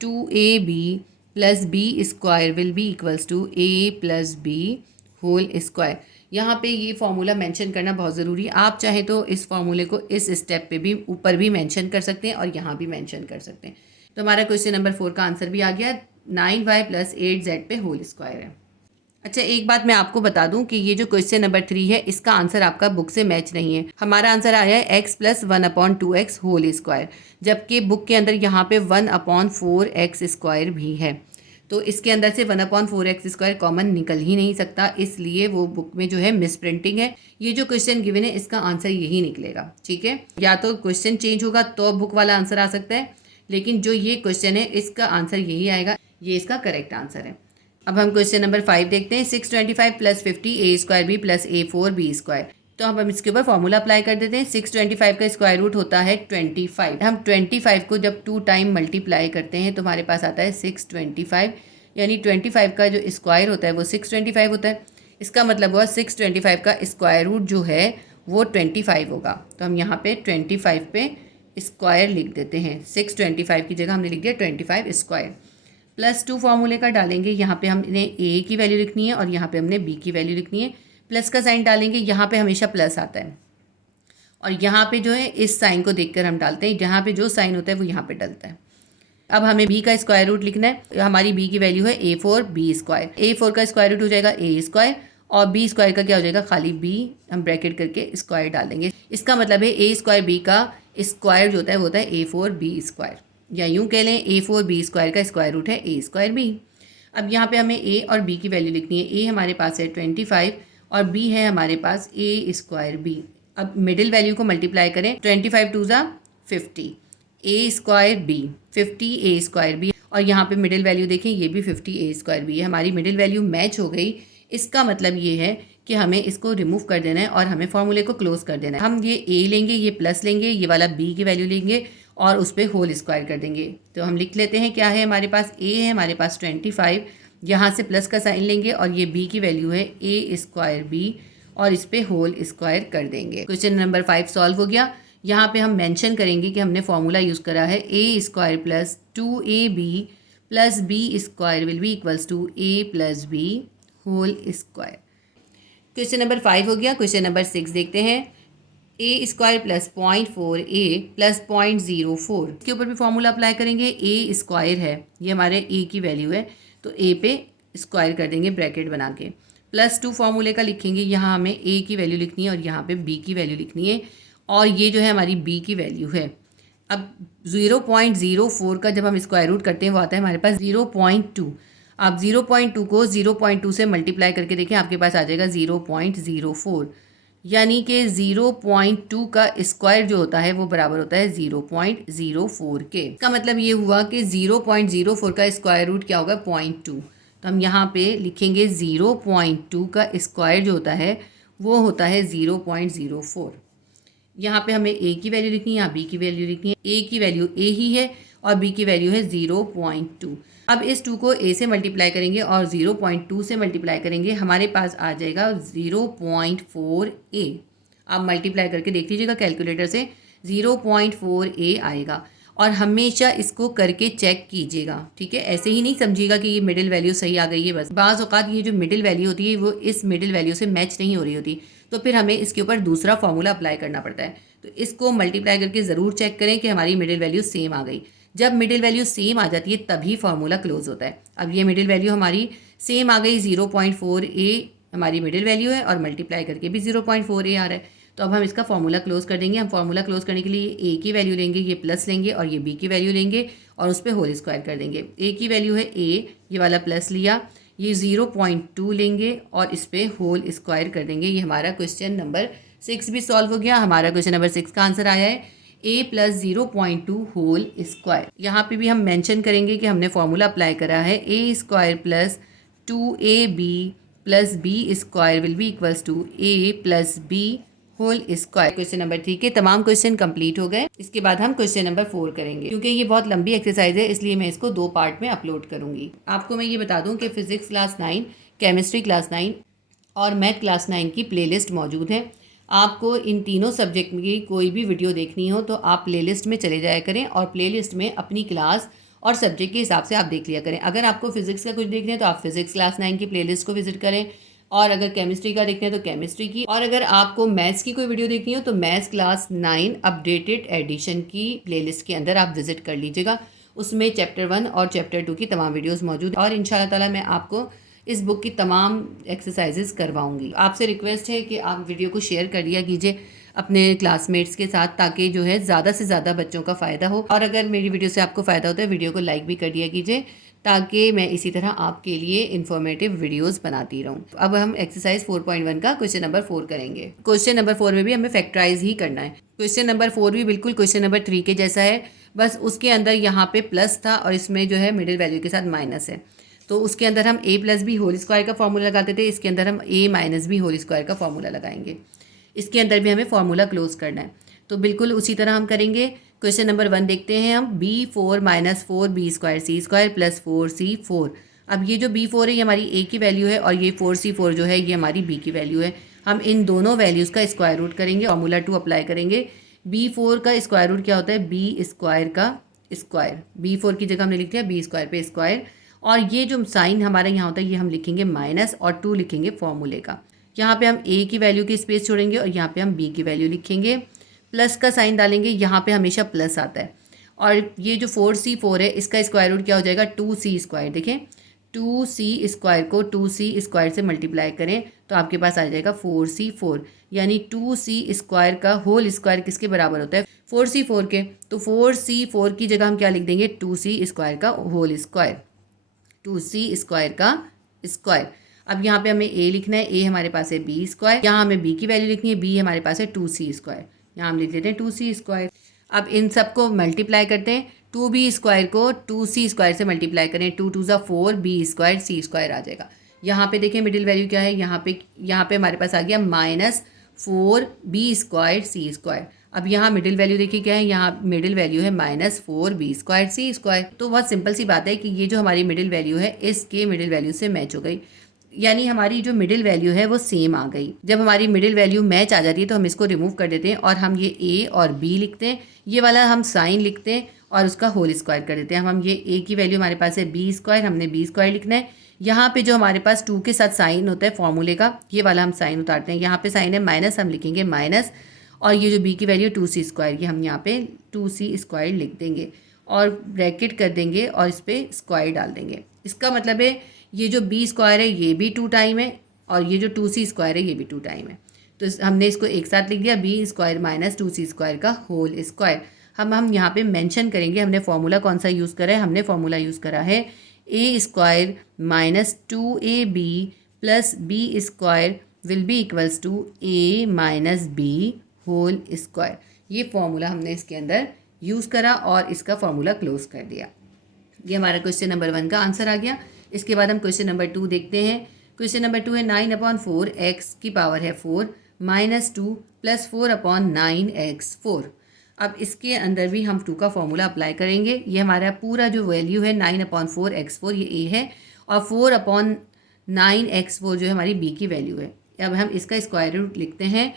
2ab plus B square will be equals to a plus B whole square. यहाँ पे ये फॉर्मूला मेंशन करना बहुत ज़रूरी है। आप चाहे तो इस फॉर्मूले को इस स्टेप पे भी ऊपर भी मेंशन कर सकते हैं और यहाँ भी मेंशन कर सकते हैं। तो हमारा क्वेश्चन नंबर 4 का आंसर भी आ गया। 9y प्लस 8z पे होल स्क्वायर है। अच्छा, एक बात मैं आपको बता दूं कि ये जो क्वेश्चन नंबर 3 है इसका आंसर आपका बुक से मैच नहीं है। हमारा आंसर आया है x plus 1/2x whole square, जबकि बुक के अंदर यहाँ पे 1/4x स्क्वायर भी है। तो इसके अंदर से 1/4x स्क्वायर कॉमन निकल ही नहीं सकता, इसलिए वो बुक में जो है मिस प्रिंटिंग है। ये जो क्वेश्चन गिवन है इसका आंसर यही निकलेगा। ठीक है, या तो क्वेश्चन चेंज होगा तो बुक वाला आंसर आ सकता है, लेकिन जो ये क्वेश्चन है इसका आंसर यही आएगा। ये इसका करेक्ट आंसर है। अब हम क्वेश्चन नंबर 5 देखते हैं। 625 प्लस 50 a² प्लस a4b²। तो हम इसके ऊपर फॉर्मूला अप्लाई कर देते हैं। 625 का स्क्वायर रूट होता है 25। हम 25 को जब 2 टाइम मल्टीप्लाई करते हैं तो हमारे पास आता है 625, यानी 25 का जो स्क्वायर होता है वो 625 होता है। इसका मतलब हुआ 625 का स्क्वायर रूट जो है वो 25 होगा। तो हम यहाँ पे 25 पे स्क्वायर लिख देते हैं। 625 की जगह हमने लिख दिया 25 स्क्वायर। प्लस 2 फॉर्मूले का डालेंगे। यहाँ पे हमने a की वैल्यू लिखनी है और यहाँ पे हमने b की वैल्यू लिखनी है। प्लस का साइन डालेंगे, यहाँ पे हमेशा प्लस आता है और यहाँ पे जो है इस साइन को देखकर हम डालते हैं। जहाँ पे जो साइन होता है वो यहाँ पे डलता है। अब हमें b का स्क्वायर रूट लिखना है। हमारी b की वैल्यू है a4b²। a4 का स्क्वायर रूट हो जाएगा a² और b² का क्या हो जाएगा, खाली b हम ब्रैकेट करके स्क्वायर डाल देंगे। इसका मतलब है a² b का स्क्वायर जो होता है वो होता है a4b², या यूँ कह लें a4b² का स्क्वायर रूट है a² b। अब यहाँ पे हमें a और b की वैल्यू लिखनी है। a हमारे पास है 25 और b है हमारे पास a²b। अब मिडिल वैल्यू को मल्टीप्लाई करें। 25 2 ज़ा 50 a²b, 50 a²b और यहाँ पे मिडिल वैल्यू देखें, ये भी 50 a²b है। हमारी मिडिल वैल्यू मैच हो गई। इसका मतलब ये है कि हमें इसको रिमूव कर देना है और हमें फॉर्मूले को क्लोज कर देना है। हम ये a लेंगे, ये प्लस लेंगे, ये वाला b की वैल्यू लेंगे और उस पर होल स्क्वायर कर देंगे। तो हम लिख लेते हैं क्या है हमारे पास, a है हमारे पास 25, यहाँ से प्लस का साइन लेंगे और ये b की वैल्यू है a²b और इस पर होल स्क्वायर कर देंगे। क्वेश्चन नंबर 5 सॉल्व हो गया। यहाँ पे हम मेंशन करेंगे कि हमने फॉर्मूला यूज़ करा है a² plus 2ab plus b² will be equals to a plus b whole square. Question number 5 हो गया। क्वेश्चन नंबर 6 देखते हैं। a² प्लस 0.4a प्लस 0.04, इसके ऊपर भी फॉर्मूला अप्लाई करेंगे। a² है, ये हमारे a की वैल्यू है, तो a पे स्क्वायर कर देंगे ब्रैकेट बना के। प्लस 2 फॉर्मूले का लिखेंगे। यहाँ हमें a की वैल्यू लिखनी है और यहाँ पे b की वैल्यू लिखनी है और ये जो है हमारी b की वैल्यू है। अब 0.04 का जब हम स्क्वायर रूट करते हैं वो आता है हमारे पास 0.2। आप 0.2 को 0.2 से मल्टीप्लाई करके देखें, आपके पास आ जाएगा 0.04, यानी कि 0.2 का स्क्वायर जो होता है वो बराबर होता है 0.04 के। इसका मतलब ये हुआ कि 0.04 का स्क्वायर रूट क्या होगा 0.2। तो हम यहाँ पे लिखेंगे 0.2 का स्क्वायर जो होता है वो होता है 0.04। यहाँ पे हमें ए की वैल्यू लिखनी है, यहाँ बी की वैल्यू लिखनी है। ए की वैल्यू ए ही है और बी की वैल्यू है 0.2। अब इस 2 को ए से मल्टीप्लाई करेंगे और 0.2 से मल्टीप्लाई करेंगे, हमारे पास आ जाएगा 0.4 ए। आप मल्टीप्लाई करके देख लीजिएगा कैलकुलेटर से, 0.4 ए आएगा। और हमेशा इसको करके चेक कीजिएगा, ठीक है। ऐसे ही नहीं समझिएगा कि ये मिडिल वैल्यू सही आ गई है बस। बाज़ औक़ात ये जो मिडिल वैल्यू होती है वो इस मिडिल वैल्यू से मैच नहीं हो रही होती, तो फिर हमें इसके ऊपर दूसरा फॉर्मूला अप्लाई करना पड़ता है। तो इसको मल्टीप्लाई करके ज़रूर चेक करें कि हमारी मिडिल वैल्यू सेम आ गई। जब मिडिल वैल्यू सेम आ जाती है तभी फार्मूला क्लोज होता है। अब ये मिडिल वैल्यू हमारी सेम आ गई, 0.4 ए हमारी मिडिल वैल्यू है और मल्टीप्लाई करके भी 0.4 ए आ रहा है। तो अब हम इसका फॉर्मूला क्लोज कर देंगे। हम फॉर्मूला क्लोज करने के लिए ए की वैल्यू लेंगे, ये प्लस लेंगे, और ये बी की वैल्यू लेंगे और उस पर होल स्क्वायर कर देंगे। ए की वैल्यू है ए, ये वाला प्लस लिया, ये 0.2 लेंगे और इस पर होल स्क्वायर कर देंगे। ये हमारा क्वेश्चन नंबर 6 भी सॉल्व हो गया। हमारा क्वेश्चन नंबर 6 का आंसर आया है a प्लस 0.2 होल स्क्वायर। यहाँ पे भी हम मेंशन करेंगे कि हमने फॉर्मूला अप्लाई करा है a square plus 2ab plus B square will be equals to a plus B whole square. Question number 3 के तमाम क्वेश्चन कंप्लीट हो गए। इसके बाद हम क्वेश्चन नंबर 4 करेंगे। क्योंकि ये बहुत लंबी एक्सरसाइज है इसलिए मैं इसको 2 पार्ट में अपलोड करूंगी। आपको मैं ये बता दूं कि फिजिक्स क्लास 9, केमिस्ट्री क्लास 9 और मैथ क्लास 9 की प्लेलिस्ट मौजूद है। आपको इन तीनों सब्जेक्ट की कोई भी वीडियो देखनी हो तो आप प्लेलिस्ट में चले जाया करें और प्लेलिस्ट में अपनी क्लास और सब्जेक्ट के हिसाब से आप देख लिया करें। अगर आपको फिजिक्स का कुछ देखना है तो आप फिजिक्स क्लास 9 की प्लेलिस्ट को विजिट करें, और अगर केमिस्ट्री का देखना है तो केमिस्ट्री की, और अगर आपको मैथ्स की कोई वीडियो देखनी हो तो मैथ्स क्लास 9 अपडेटेड एडिशन की प्लेलिस्ट के अंदर आप विजिट कर लीजिएगा। उसमें चैप्टर 1 और चैप्टर 2 की तमाम वीडियोज़ मौजूद है और इंशाल्लाह ताला मैं आपको इस बुक की तमाम एक्सरसाइजेस करवाऊंगी। आपसे रिक्वेस्ट है कि आप वीडियो को शेयर कर दिया कीजिए अपने क्लासमेट्स के साथ, ताकि जो है ज़्यादा से ज़्यादा बच्चों का फ़ायदा हो। और अगर मेरी वीडियो से आपको फ़ायदा होता है वीडियो को लाइक भी कर दिया कीजिए, ताकि मैं इसी तरह आपके लिए इन्फॉर्मेटिव वीडियोस बनाती रहूं। अब हम एक्सरसाइज 4.1 का क्वेश्चन नंबर 4 करेंगे। क्वेश्चन नंबर 4 में भी हमें फैक्टराइज ही करना है। क्वेश्चन नंबर 4 भी बिल्कुल क्वेश्चन नंबर 3 के जैसा है, बस उसके अंदर यहाँ पे प्लस था और इसमें जो है मिडिल वैल्यू के साथ माइनस है। तो उसके अंदर हम a plus B whole square का फॉर्मूला लगाते थे, इसके अंदर हम a minus B whole square का फॉर्मूला लगाएंगे। इसके अंदर भी हमें फॉर्मूला क्लोज करना है, तो बिल्कुल उसी तरह हम करेंगे। क्वेश्चन नंबर 1 देखते हैं हम। b4 माइनस 4b स्क्वायर सी स्क्वायर प्लस 4c4। अब ये जो b4 है ये हमारी a की वैल्यू है और ये 4c4 जो है ये हमारी b की वैल्यू है। हम इन दोनों वैल्यूज़ का स्क्वायर रूट करेंगे, फॉर्मूला 2 अप्लाई करेंगे। b4 का स्क्वायर रूट क्या होता है, b स्क्वायर का स्क्वायर। b4 की जगह हमने लिख दिया b स्क्वायर पे स्क्वायर, और ये जो साइन हमारे यहाँ होता है ये हम लिखेंगे माइनस और 2 लिखेंगे फॉर्मूले का। यहाँ पे हम a की वैल्यू की स्पेस छोड़ेंगे और यहाँ पे हम b की वैल्यू लिखेंगे। प्लस का साइन डालेंगे, यहाँ पे हमेशा प्लस आता है। और ये जो 4c4 है इसका स्क्वायर रूट क्या हो जाएगा, 2c स्क्वायर। देखें 2c स्क्वायर को 2c स्क्वायर से मल्टीप्लाई करें तो आपके पास आ जाएगा 4c4, यानी 2c स्क्वायर का होल स्क्वायर किसके बराबर होता है, 4c4 के। तो 4c4 की जगह हम क्या लिख देंगे, 2c स्क्वायर का होल स्क्वायर, 2c स्क्वायर का स्क्वायर। अब यहाँ पे हमें a लिखना है, a हमारे पास है b स्क्वायर, यहाँ हमें b की वैल्यू लिखनी है, b हमारे पास है 2c स्क्वायर, यहाँ हम लिख देते हैं 2c स्क्वायर। अब इन सबको मल्टीप्लाई करते हैं, 2b स्क्वायर को 2c स्क्वायर से मल्टीप्लाई करें, 2 2 ज़ा 4 b स्क्वायर c स्क्वायर आ जाएगा। यहाँ पे देखें मिडिल वैल्यू क्या है, यहाँ पे हमारे पास आ गया minus 4b square c square. अब यहाँ मिडिल वैल्यू देखिए क्या है, यहाँ मिडिल वैल्यू है minus 4b square c square. तो बहुत सिंपल सी बात है कि ये जो हमारी मिडिल वैल्यू है इसके मिडिल वैल्यू से मैच हो गई, यानी हमारी जो मिडिल वैल्यू है वो सेम आ गई। जब हमारी मिडिल वैल्यू मैच आ जाती है तो हम इसको रिमूव कर देते हैं और हम ये a और b लिखते हैं, ये वाला हम साइन लिखते हैं और उसका होल स्क्वायर कर देते हैं। हम ये a की वैल्यू हमारे पास है b स्क्वायर, हमने b स्क्वायर लिखना है। यहाँ पे जो हमारे पास 2 के साथ साइन होता है फॉर्मूले का, ये वाला हम साइन उतारते हैं। यहाँ पे साइन है माइनस, हम लिखेंगे माइनस, और ये जो b की वैल्यू 2c स्क्वायर, ये हम यहाँ पे 2c स्क्वायर लिख देंगे और ब्रैकेट कर देंगे और इस पर स्क्वायर डाल देंगे। इसका मतलब है ये जो b स्क्वायर है ये भी 2 टाइम है और ये जो 2c स्क्वायर है ये भी 2 टाइम है। तो हमने इसको एक साथ लिख दिया, b square minus 2c square का होल स्क्वायर। हम यहाँ पे मेंशन करेंगे हमने फॉर्मूला कौन सा यूज़ करा है। हमने फॉर्मूला यूज़ करा है a square minus 2ab plus b square will be equals to a minus B whole square. ये फॉर्मूला हमने इसके अंदर यूज़ करा और इसका फॉर्मूला क्लोज कर दिया। ये हमारा क्वेश्चन नंबर 1 का आंसर आ गया। इसके बाद हम क्वेश्चन नंबर 2 देखते हैं। क्वेश्चन नंबर 2 है 9/4 x की पावर है 4 माइनस 2 प्लस 4/9x4। अब इसके अंदर भी हम 2 का फॉर्मूला अप्लाई करेंगे। ये हमारा पूरा जो वैल्यू है 9/4x4 ये a है और 4/9x4 जो है हमारी b की वैल्यू है। अब हम इसका स्क्वायर रूट लिखते हैं।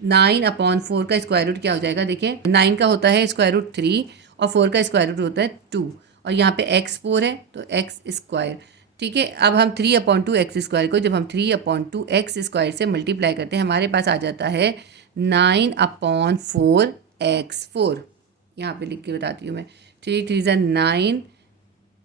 9/4 का स्क्वायर रूट क्या हो जाएगा, देखिए 9 का होता है स्क्वायर रूट 3 और 4 का स्क्वायर रूट होता है 2 और यहाँ पे x4 है तो x स्क्वायर। ठीक है, अब हम 3/2x² को जब हम 3/2x² से मल्टीप्लाई करते हैं हमारे पास आ जाता है 9/4x4। यहाँ पे लिख के बताती हूँ मैं, 3 3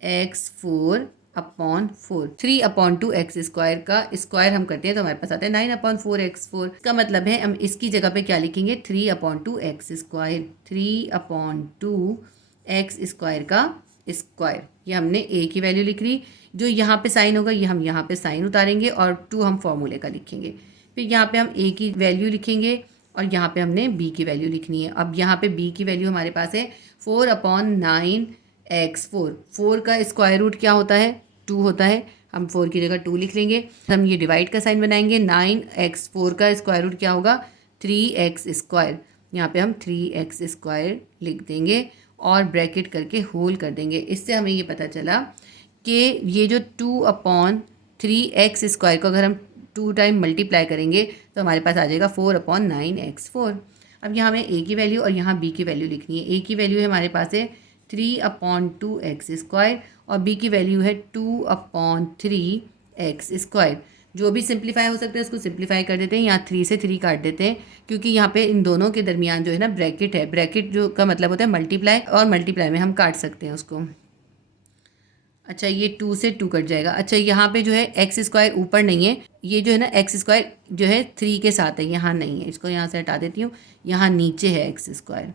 9x4/4। 3/2x² का स्क्वायर हम करते हैं तो हमारे पास आता है 9/4x4। इसका मतलब है हम इसकी जगह पे क्या लिखेंगे, 3/2x²। 3/2x² का स्क्वायर। ये हमने a की वैल्यू लिख ली। जो यहाँ पे साइन होगा ये हम यहाँ पे साइन उतारेंगे और 2 हम फॉर्मूले का लिखेंगे। फिर यहाँ पे हम a की वैल्यू लिखेंगे और यहाँ पे हमने b की वैल्यू लिखनी है। अब यहाँ पे b की वैल्यू हमारे पास है 4/9x4। 4 का स्क्वायर रूट क्या होता है, 2 होता है। हम 4 की जगह 2 लिख लेंगे। हम ये डिवाइड का साइन बनाएंगे। 9x4 का स्क्वायर रूट क्या होगा, 3x²। यहाँ पे हम 3x² लिख देंगे और ब्रैकेट करके होल कर देंगे। इससे हमें ये पता चला कि ये जो 2/3x² को अगर हम 2 टाइम मल्टीप्लाई करेंगे तो हमारे पास आ जाएगा 4/9x4। अब यहाँ हमें a की वैल्यू और यहाँ b की वैल्यू लिखनी है। a की वैल्यू है हमारे पास है 3/2x² और b की वैल्यू है 2/3x²। जो भी सिंप्लीफाई हो सकता है उसको सिंप्लीफाई कर देते हैं। यहाँ 3 से 3 काट देते हैं क्योंकि यहाँ पे इन दोनों के दरमियान जो है ना ब्रैकेट है। ब्रैकेट जो का मतलब होता है मल्टीप्लाई, और मल्टीप्लाई में हम काट सकते हैं उसको। अच्छा, ये 2 से 2 कट जाएगा। अच्छा, यहाँ पे जो है x² ऊपर नहीं है, ये जो है ना x² जो है 3 के साथ है, यहाँ नहीं है। इसको यहाँ से हटा देती हूँ, यहाँ नीचे है x²।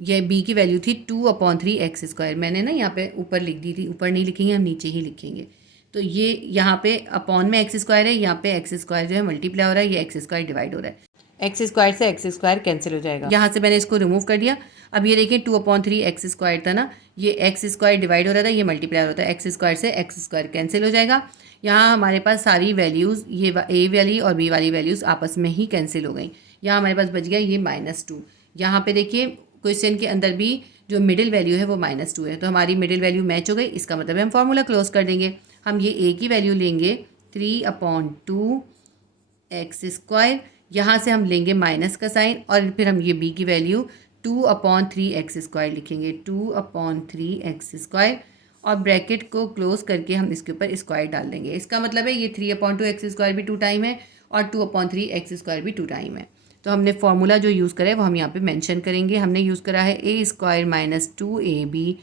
ये b की वैल्यू थी 2/3x²। मैंने ना यहाँ पे ऊपर लिख दी थी, ऊपर नहीं लिखेंगे, हम नीचे ही लिखेंगे। तो ये यहाँ पे अपॉन में x² है, यहाँ पे x² जो है मल्टीप्लाई हो रहा है, ये x² डिवाइड हो रहा है। x² से x² कैंसिल हो जाएगा। यहाँ से मैंने इसको रिमूव कर दिया। अब ये देखिए 2/3x² था ना, ये x² डिवाइड हो रहा था, ये मल्टीप्लाई हो रहा था। x² से x² कैंसिल हो जाएगा। यहाँ हमारे पास सारी वैल्यूज़, ये a वाली और b वाली वैल्यूज़ आपस में ही कैंसिल हो गई। यहाँ हमारे पास बच गया ये -2। यहाँ पे देखिए क्वेश्चन के अंदर भी जो मिडिल वैल्यू है वो -2 है, तो हमारी मिडिल वैल्यू मैच हो गई। इसका मतलब है हम फॉर्मूला क्लोज कर देंगे। हम ये a की वैल्यू लेंगे 3/2x²। यहाँ से हम लेंगे माइनस का साइन और फिर हम ये b की वैल्यू 2/3x² लिखेंगे। 2/3x² और ब्रैकेट को क्लोज करके हम इसके ऊपर स्क्वायर डाल देंगे। इसका मतलब है ये 3/2x² भी 2 टाइम है और 2/3x² भी 2 टाइम है। तो हमने फॉर्मूला जो यूज़ करा है वो हम यहाँ पे मेंशन करेंगे। हमने यूज़ करा है a² - 2ab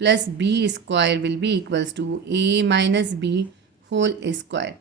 plus b² will be equals to a minus b whole square.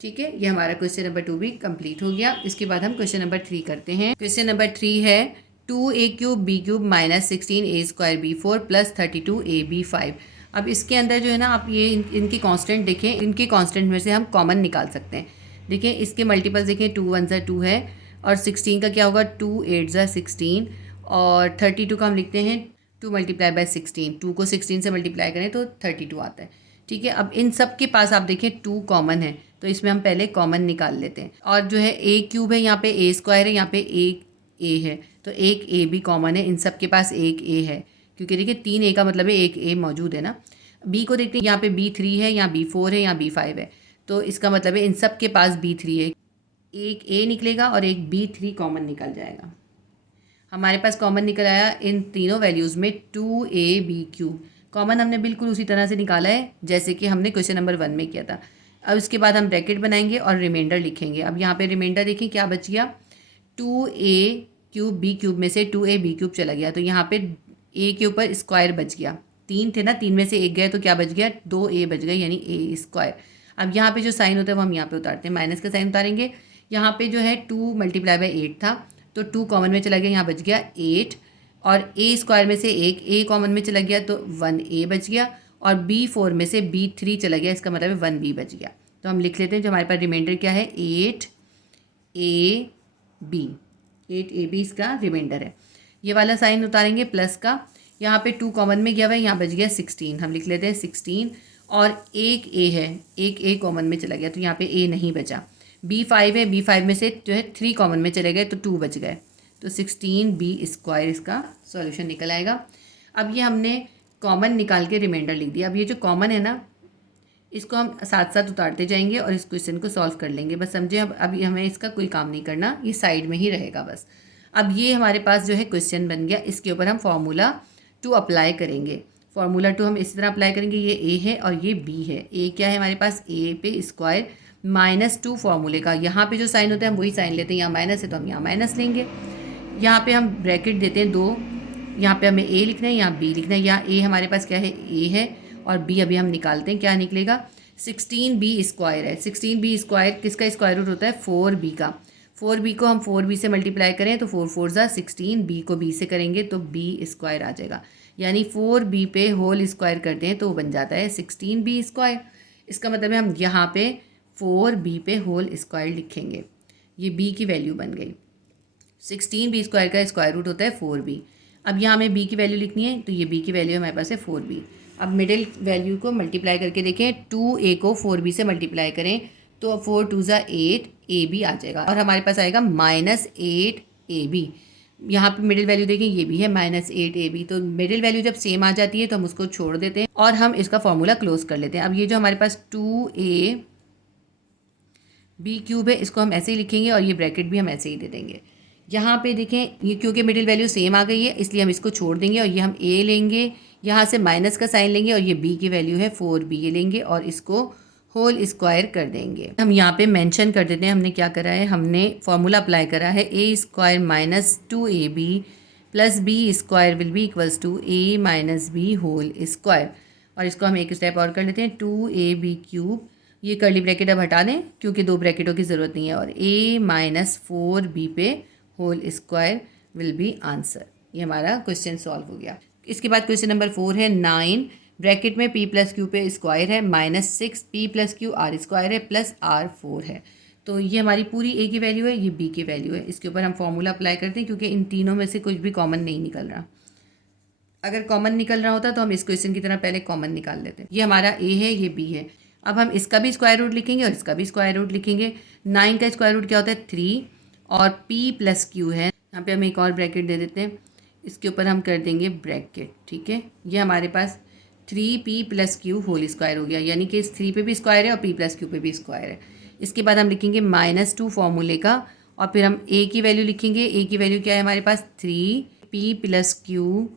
ठीक है, ये हमारा क्वेश्चन नंबर 2 भी कंप्लीट हो गया। इसके बाद हम क्वेश्चन नंबर 3 करते हैं। क्वेश्चन नंबर 3 है 2a³ b³ minus 16a² b4 plus 32ab 5। अब इसके अंदर जो है ना, आप ये इनकी कांस्टेंट देखें, इनके कांस्टेंट में से हम कॉमन निकाल सकते हैं। देखिए इसके मल्टीपल्स देखें, 2 1 2 है और 16 का क्या होगा, 2 8 16 और 32 का हम लिखते हैं 2 × 16। 2 को 16 से मल्टीप्लाई करें तो 32 आता है। ठीक है, अब इन सब के पास आप देखें 2 कॉमन है तो इसमें हम पहले कॉमन निकाल लेते हैं। और जो है a³ है, यहाँ पे a² है, यहाँ पे एक a है, तो एक a भी कॉमन है। इन सब के पास एक a है क्योंकि देखिए 3 a का मतलब है एक a मौजूद है ना। b को देखते हैं, यहाँ पे b3 है, यहाँ b4 है, यहाँ b5 है, तो इसका मतलब है इन सब के पास b3 है। एक a निकलेगा और एक b3 कॉमन निकल जाएगा। हमारे पास कॉमन निकल आया इन तीनों वैल्यूज़ में 2ab³ कॉमन हमने बिल्कुल उसी तरह से निकाला है जैसे कि हमने क्वेश्चन नंबर 1 में किया था। अब इसके बाद हम ब्रैकेट बनाएंगे और रिमाइंडर लिखेंगे। अब यहाँ पे रिमाइंडर देखिए क्या बच गया, 2a³ b³ में से 2ab³ चला गया, तो यहाँ पे a के ऊपर स्क्वायर बच गया। 3 थे ना, 3 में से एक गए तो क्या बच गया, 2a बच गए, यानी a²। अब यहाँ पे जो साइन होता है वो हम यहाँ पे उतारते हैं, माइनस का साइन उतारेंगे। यहाँ पे जो है 2 × 8 था तो 2 कॉमन में चला गया, यहाँ बच गया 8 और a² में से एक a कॉमन में चला गया तो 1a बच गया और b4 में से b3 चला गया, इसका मतलब है 1b बच गया। तो हम लिख लेते हैं जो हमारे पास रिमाइंडर क्या है, 8 ए बी, 8ab इसका रिमाइंडर है। ये वाला साइन उतारेंगे प्लस का, यहाँ पे 2 कॉमन में गया हुआ है, यहाँ बच गया 16, हम लिख लेते हैं 16 और एक ए है, एक ए कॉमन में चला गया तो यहाँ पे ए नहीं बचा। b5 है, b5 में से जो है 3 कॉमन में चले गए तो 2 बच गए, तो 16b² इसका सॉल्यूशन निकल आएगा। अब ये हमने कॉमन निकाल के रिमाइंडर लिख दिया। अब ये जो कॉमन है ना, इसको हम साथ साथ उतारते जाएंगे और इस क्वेश्चन को सॉल्व कर लेंगे। बस समझे, अब अभी हमें इसका कोई काम नहीं करना, ये साइड में ही रहेगा बस। अब ये हमारे पास जो है क्वेश्चन बन गया, इसके ऊपर हम फार्मूला 2 अप्लाई करेंगे। फार्मूला 2 हम इसी तरह अप्लाई करेंगे, ये ए है और ये बी है। ए क्या है हमारे पास, ए पे स्क्वायर -2 फार्मूले का, यहाँ पे जो साइन होता है हम वही साइन लेते हैं, यहाँ माइनस है तो हम यहाँ माइनस लेंगे। यहाँ पे हम ब्रैकेट देते हैं 2, यहाँ पे हमें ए लिखना है, यहाँ बी लिखना है। यहाँ ए हमारे पास क्या है, ए है, और बी अभी हम निकालते हैं, क्या निकलेगा 16b² है। 16b² किसका स्क्वायर रूट होता है, 4b का। 4b को हम 4b से मल्टीप्लाई करें तो 4 4 ज़ा 16, b को b से करेंगे तो b² आ जाएगा, यानी 4b पे होल स्क्वायर करते हैं तो वो बन जाता है 16b²। इसका मतलब है हम यहाँ पे 4b पे होल स्क्वायर लिखेंगे, ये b की वैल्यू बन गई। 16b² का स्क्वायर रूट होता है 4b। अब यहाँ हमें b की वैल्यू लिखनी है तो ये b की वैल्यू हमारे पास है 4b। अब मिडिल वैल्यू को मल्टीप्लाई करके देखें, 2a को 4b से मल्टीप्लाई करें तो 4 2 ज़ा 8, ab आ जाएगा और हमारे पास आएगा -8ab। यहाँ पे मिडिल वैल्यू देखें, ये भी है -8ab। तो मिडिल वैल्यू जब सेम आ जाती है तो हम उसको छोड़ देते हैं और हम इसका फॉर्मूला क्लोज कर लेते हैं। अब ये जो हमारे पास 2ab³ है, इसको हम ऐसे ही लिखेंगे और ये ब्रैकेट भी हम ऐसे ही दे देंगे। यहाँ पे देखें, ये क्योंकि मिडिल वैल्यू सेम आ गई है इसलिए हम इसको छोड़ देंगे और ये हम a लेंगे, यहाँ से माइनस का साइन लेंगे और ये b की वैल्यू है 4b ये लेंगे और इसको होल स्क्वायर कर देंगे। हम यहाँ पे मेंशन कर देते हैं हमने क्या करा है, हमने फॉर्मूला अप्लाई करा है a² -2ab + b² will be equals to a - b whole square. और इसको हम एक स्टेप और कर लेते हैं, 2ab³, ये कर्ली ब्रैकेट अब हटा दें क्योंकि 2 ब्रैकेटों की ज़रूरत नहीं है, और a - 4b पे whole square will be answer. ये हमारा क्वेश्चन सॉल्व हो गया। इसके बाद क्वेश्चन नंबर 4 है 9, ब्रैकेट में p + q पे स्क्वायर है, -6 p + q r² है प्लस r4 है। तो ये हमारी पूरी a की वैल्यू है, ये b की वैल्यू है। इसके ऊपर हम फॉर्मूला अप्लाई करते हैं क्योंकि इन तीनों में से कुछ भी कॉमन नहीं निकल रहा। अगर कॉमन निकल रहा होता तो हम इस क्वेश्चन की तरह पहले कॉमन निकाल लेते हैं। ये हमारा a है, ये b है। अब हम इसका भी स्क्वायर रूट लिखेंगे और इसका भी स्क्वायर रूट लिखेंगे। 9 का स्क्वायर रूट क्या होता है, 3, और p + q है, यहाँ पे हम एक और ब्रैकेट दे देते हैं, इसके ऊपर हम कर देंगे ब्रैकेट, ठीक है। ये हमारे पास 3p + q होल स्क्वायर हो गया, यानी कि इस 3 पे भी स्क्वायर है और p + q पे भी स्क्वायर है। इसके बाद हम लिखेंगे -2 फॉर्मूले का और फिर हम a की वैल्यू लिखेंगे। a की वैल्यू क्या है हमारे पास, 3p + q।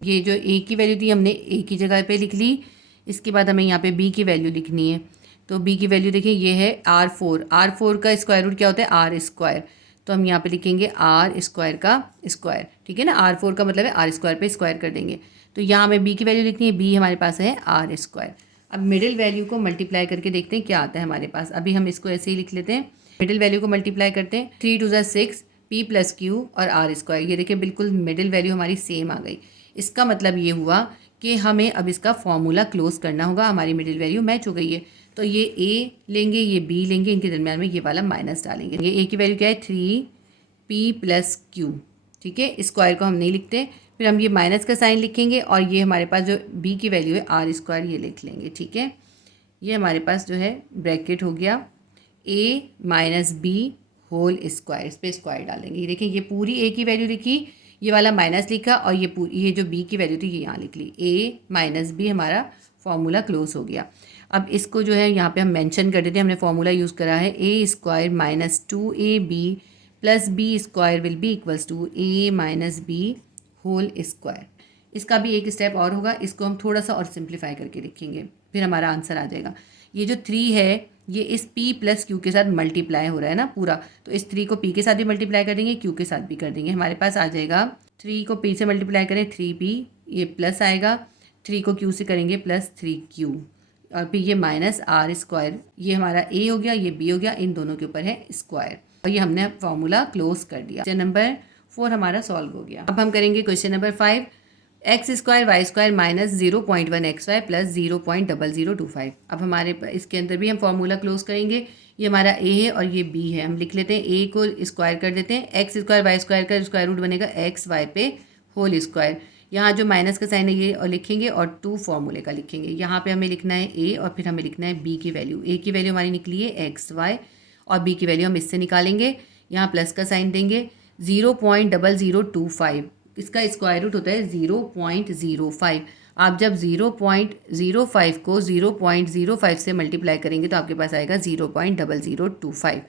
ये जो a की वैल्यू थी हमने a की जगह पे लिख ली। इसके बाद हमें यहाँ पे b की वैल्यू लिखनी है, तो b की वैल्यू देखिए ये है r4 का स्क्वायर रूट क्या होता है, r²। तो हम यहाँ पे लिखेंगे r² का स्क्वायर, ठीक है ना। r4 का मतलब है r² पे स्क्वायर कर देंगे। तो यहाँ हमें b की वैल्यू लिखनी है, b हमारे पास है r²। अब मिडिल वैल्यू को मल्टीप्लाई करके देखते हैं क्या आता है हमारे पास। अभी हम इसको ऐसे ही लिख लेते हैं, मिडिल वैल्यू को मल्टीप्लाई करते हैं, 3 2 ज़ा 6 p + q और r²। ये देखिए बिल्कुल मिडिल वैल्यू हमारी सेम आ गई। इसका मतलब ये हुआ कि हमें अब इसका फॉर्मूला क्लोज करना होगा, हमारी मिडिल वैल्यू मैच हो गई है। तो ये a लेंगे, ये b लेंगे, इनके दरम्यान में ये वाला माइनस डालेंगे। ये a की वैल्यू क्या है, 3p + q, ठीक है। स्क्वायर को हम नहीं लिखते, फिर हम ये माइनस का साइन लिखेंगे और ये हमारे पास जो b की वैल्यू है r², ये लिख लेंगे, ठीक है। ये हमारे पास जो है ब्रैकेट हो गया a - b होल स्क्वायर, इस पर स्क्वायर डालेंगे। ये देखिए ये पूरी a की वैल्यू लिखी, ये वाला माइनस लिखा और ये जो b की वैल्यू थी ये यहाँ लिख ली। a - b हमारा फॉर्मूला क्लोज हो गया। अब इसको जो है यहाँ पे हम मेंशन कर देते हैं, हमने फॉर्मूला यूज़ करा है a² - 2ab + b² will be equals to a - b whole square. इसका भी एक स्टेप और होगा, इसको हम थोड़ा सा और सिंप्लीफाई करके लिखेंगे, फिर हमारा आंसर आ जाएगा। ये जो 3 है ये इस p + q के साथ मल्टीप्लाई हो रहा है ना पूरा, तो इस 3 को p के साथ भी मल्टीप्लाई कर देंगे, q के साथ भी कर देंगे। हमारे पास आ जाएगा 3 को p से मल्टीप्लाई करें 3p, ये प्लस आएगा, 3 को q से करेंगे +3q, और फिर ये -r², ये हमारा a हो गया, ये b हो गया, इन दोनों के ऊपर है स्क्वायर, और ये हमने फार्मूला क्लोज कर दिया। क्वेश्चन नंबर 4 हमारा सॉल्व हो गया। अब हम करेंगे question number 5, x² y² -0.1xy + 0.0025। अब हमारे इसके अंदर भी हम फार्मूला क्लोज करेंगे, ये हमारा ए है और ये बी है। हम लिख लेते हैं ए को स्क्वायर कर देते हैं, एक्स स्क्वायर वाई स्क्वायर का स्क्वायर रूट बनेगा एक्स वाई पे होल स्क्वायर। यहाँ जो माइनस का साइन है ये और लिखेंगे और 2 फॉर्मूले का लिखेंगे। यहाँ पे हमें लिखना है ए और फिर हमें लिखना है बी की वैल्यू। ए की वैल्यू हमारी निकली है एक्स वाई और बी की वैल्यू हम इससे निकालेंगे। यहाँ प्लस का साइन देंगे। 0.0025 इसका स्क्वायर रूट होता है 0.05। आप जब 0.05 को 0.05 से मल्टीप्लाई करेंगे तो आपके पास आएगा 0.0025,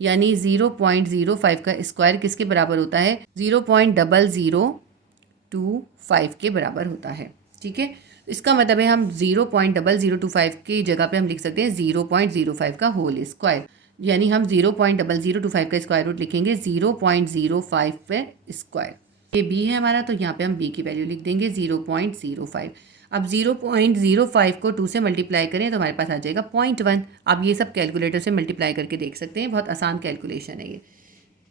यानी 0.05 का स्क्वायर किसके बराबर होता है? 0.0025 के बराबर होता है। ठीक है, इसका मतलब है हम 0.0025 की जगह पे हम लिख सकते हैं 0.05 का होल स्क्वायर, यानी हम 0.0025 का स्क्वायर रूट लिखेंगे 0.05 पे स्क्वायर। ये बी है हमारा, तो यहाँ पे हम बी की वैल्यू लिख देंगे 0.05। अब 0.05 को 2 से मल्टीप्लाई करें तो हमारे पास आ जाएगा 0.1। आप ये सब कैलकुलेटर से मल्टीप्लाई करके देख सकते हैं, बहुत आसान कैलकुलेशन है ये।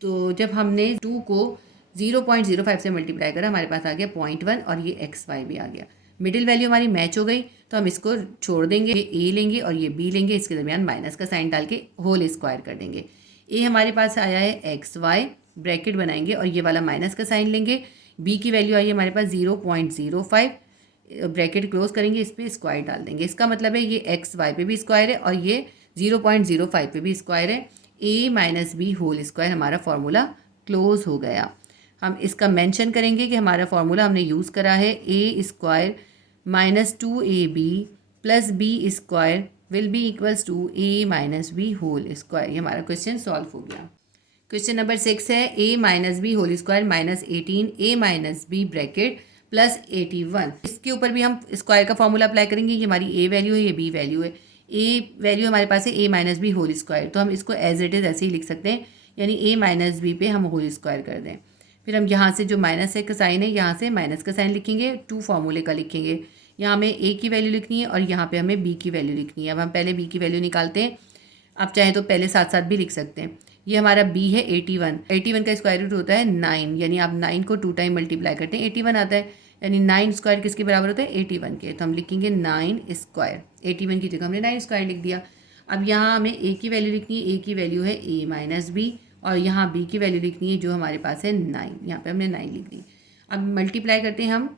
तो जब हमने 2 को 0.05 से मल्टीप्लाई करा हमारे पास आ गया 0.1 और ये एक्स वाई भी आ गया। मिडिल वैल्यू हमारी मैच हो गई, तो हम इसको छोड़ देंगे, ये ए लेंगे और ये बी लेंगे, इसके दरमियान माइनस का साइन डाल के होल स्क्वायर कर देंगे। ए हमारे पास आया है एक्स वाई, ब्रैकेट बनाएंगे और ये वाला माइनस का साइन लेंगे। बी की वैल्यू आई है हमारे पास 0.05, ब्रैकेट क्लोज करेंगे, इस पर स्क्वायर डाल देंगे। इसका मतलब है ये एक्स वाई पे भी स्क्वायर है और ये 0.05 पे भी स्क्वायर है। A minus B whole square हमारा फॉर्मूला क्लोज हो गया। हम इसका मेंशन करेंगे कि हमारा फॉर्मूला हमने यूज़ करा है ए square minus 2ab plus B square will be equals to a minus B whole square. ये हमारा क्वेश्चन सॉल्व हो गया। क्वेश्चन नंबर 6 है a minus B whole square minus 18 a minus b bracket plus 81। इसके ऊपर भी हम स्क्वायर का फॉर्मूला अप्लाई करेंगे। ये हमारी ए वैल्यू है, ये बी वैल्यू है। ए वैल्यू हमारे पास है a minus B whole square, तो हम इसको एज इट इज़ ऐसे ही लिख सकते हैं, यानी ए माइनस बी पे हम होल स्क्वायर कर दें। फिर हम यहाँ से जो माइनस का साइन है यहाँ से माइनस का साइन लिखेंगे, 2 फॉर्मूले का लिखेंगे। यहाँ हमें ए की वैल्यू लिखनी है और यहाँ पे हमें बी की वैल्यू लिखनी है। अब हम पहले बी की वैल्यू निकालते हैं, आप चाहें तो पहले साथ साथ भी लिख सकते हैं। ये हमारा बी है 81 का स्क्वायर रूट होता है 9, यानी आप 9 को 2 टाइम मल्टीप्लाई करते हैं 81 आता है, यानी 9 स्क्वायर किसके बराबर होता है? 81 के। तो हम लिखेंगे 9 स्क्वायर, 81 की जगह हमने 9 स्क्वायर लिख दिया। अब यहाँ हमें ए की वैल्यू लिखनी है, ए की वैल्यू है ए माइनस बी और यहाँ बी की वैल्यू लिखनी है जो हमारे पास है 9, यहाँ पे हमने 9 लिख दी। अब मल्टीप्लाई करते हैं हम,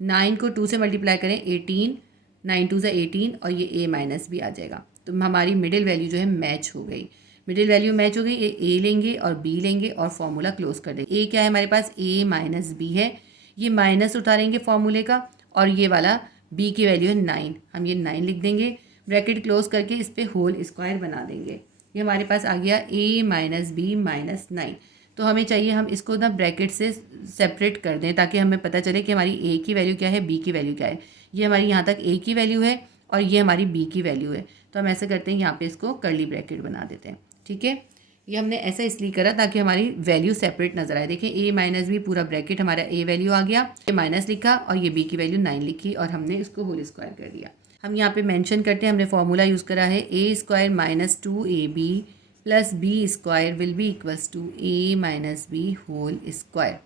9 को 2 से मल्टीप्लाई करें 18, 9 2 से 18 और ये ए माइनस बी आ जाएगा। तो हमारी मिडिल वैल्यू जो है मैच हो गई। मिडिल वैल्यू मैच हो गई, ये ए लेंगे और बी लेंगे और फॉर्मूला क्लोज कर देंगे। ए क्या है हमारे पास? ए माइनस बी है, ये माइनस उतारेंगे फॉर्मूले का और ये वाला बी की वैल्यू है 9, हम ये 9 लिख देंगे, ब्रैकेट क्लोज करके इस पर होल स्क्वायर बना देंगे। ये हमारे पास आ गया ए माइनस बी माइनस 9। तो हमें चाहिए हम इसको ना ब्रैकेट से सेपरेट कर दें ताकि हमें पता चले कि हमारी ए की वैल्यू क्या है, बी की वैल्यू क्या है। ये हमारी यहाँ तक ए की वैल्यू है और ये हमारी बी की वैल्यू है। तो हम ऐसे करते हैं, यहाँ पे इसको कर्ली ब्रैकेट बना देते हैं। ठीक है, ये हमने ऐसा इसलिए करा ताकि हमारी वैल्यू सेपरेट नजर आए। देखिए ए माइनस बी पूरा ब्रैकेट हमारा ए वैल्यू आ गया, ये माइनस लिखा और ये बी की वैल्यू 9 लिखी और हमने इसको होल स्क्वायर कर दिया। हम यहाँ पे मेंशन करते हैं, हमने फॉर्मूला यूज़ करा है ए square minus 2ab plus B square will be equals to a minus B whole square.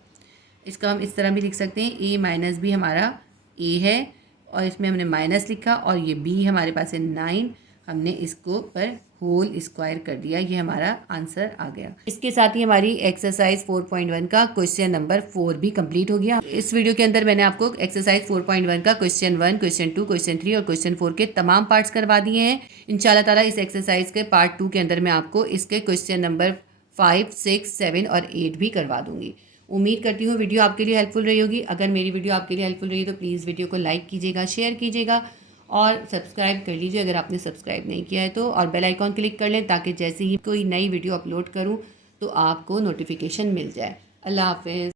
इसका हम इस तरह भी लिख सकते हैं, ए माइनस बी हमारा ए है और इसमें हमने माइनस लिखा और ये बी हमारे पास है 9, हमने इसको पर होल स्क्वायर कर दिया। ये हमारा आंसर आ गया। इसके साथ ही हमारी एक्सरसाइज 4.1 का क्वेश्चन नंबर 4 भी कंप्लीट हो गया। इस वीडियो के अंदर मैंने आपको एक्सरसाइज 4.1 का क्वेश्चन 1, क्वेश्चन 2, क्वेश्चन 3 और क्वेश्चन 4 के तमाम पार्ट्स करवा दिए हैं। इंशाल्लाह ताला इस एक्सरसाइज के पार्ट 2 के अंदर मैं आपको इसके क्वेश्चन नंबर 5, 6, 7 और 8 भी करवा दूंगी। उम्मीद करती हूँ वीडियो आपके लिए हेल्पफुल रही होगी। अगर मेरी वीडियो आपके लिए हेल्पफुल रही तो प्लीज़ वीडियो को लाइक कीजिएगा, शेयर कीजिएगा और सब्सक्राइब कर लीजिए अगर आपने सब्सक्राइब नहीं किया है तो, और बेल आइकॉन क्लिक कर लें ताकि जैसे ही कोई नई वीडियो अपलोड करूं तो आपको नोटिफिकेशन मिल जाए। अल्लाह हाफिज़।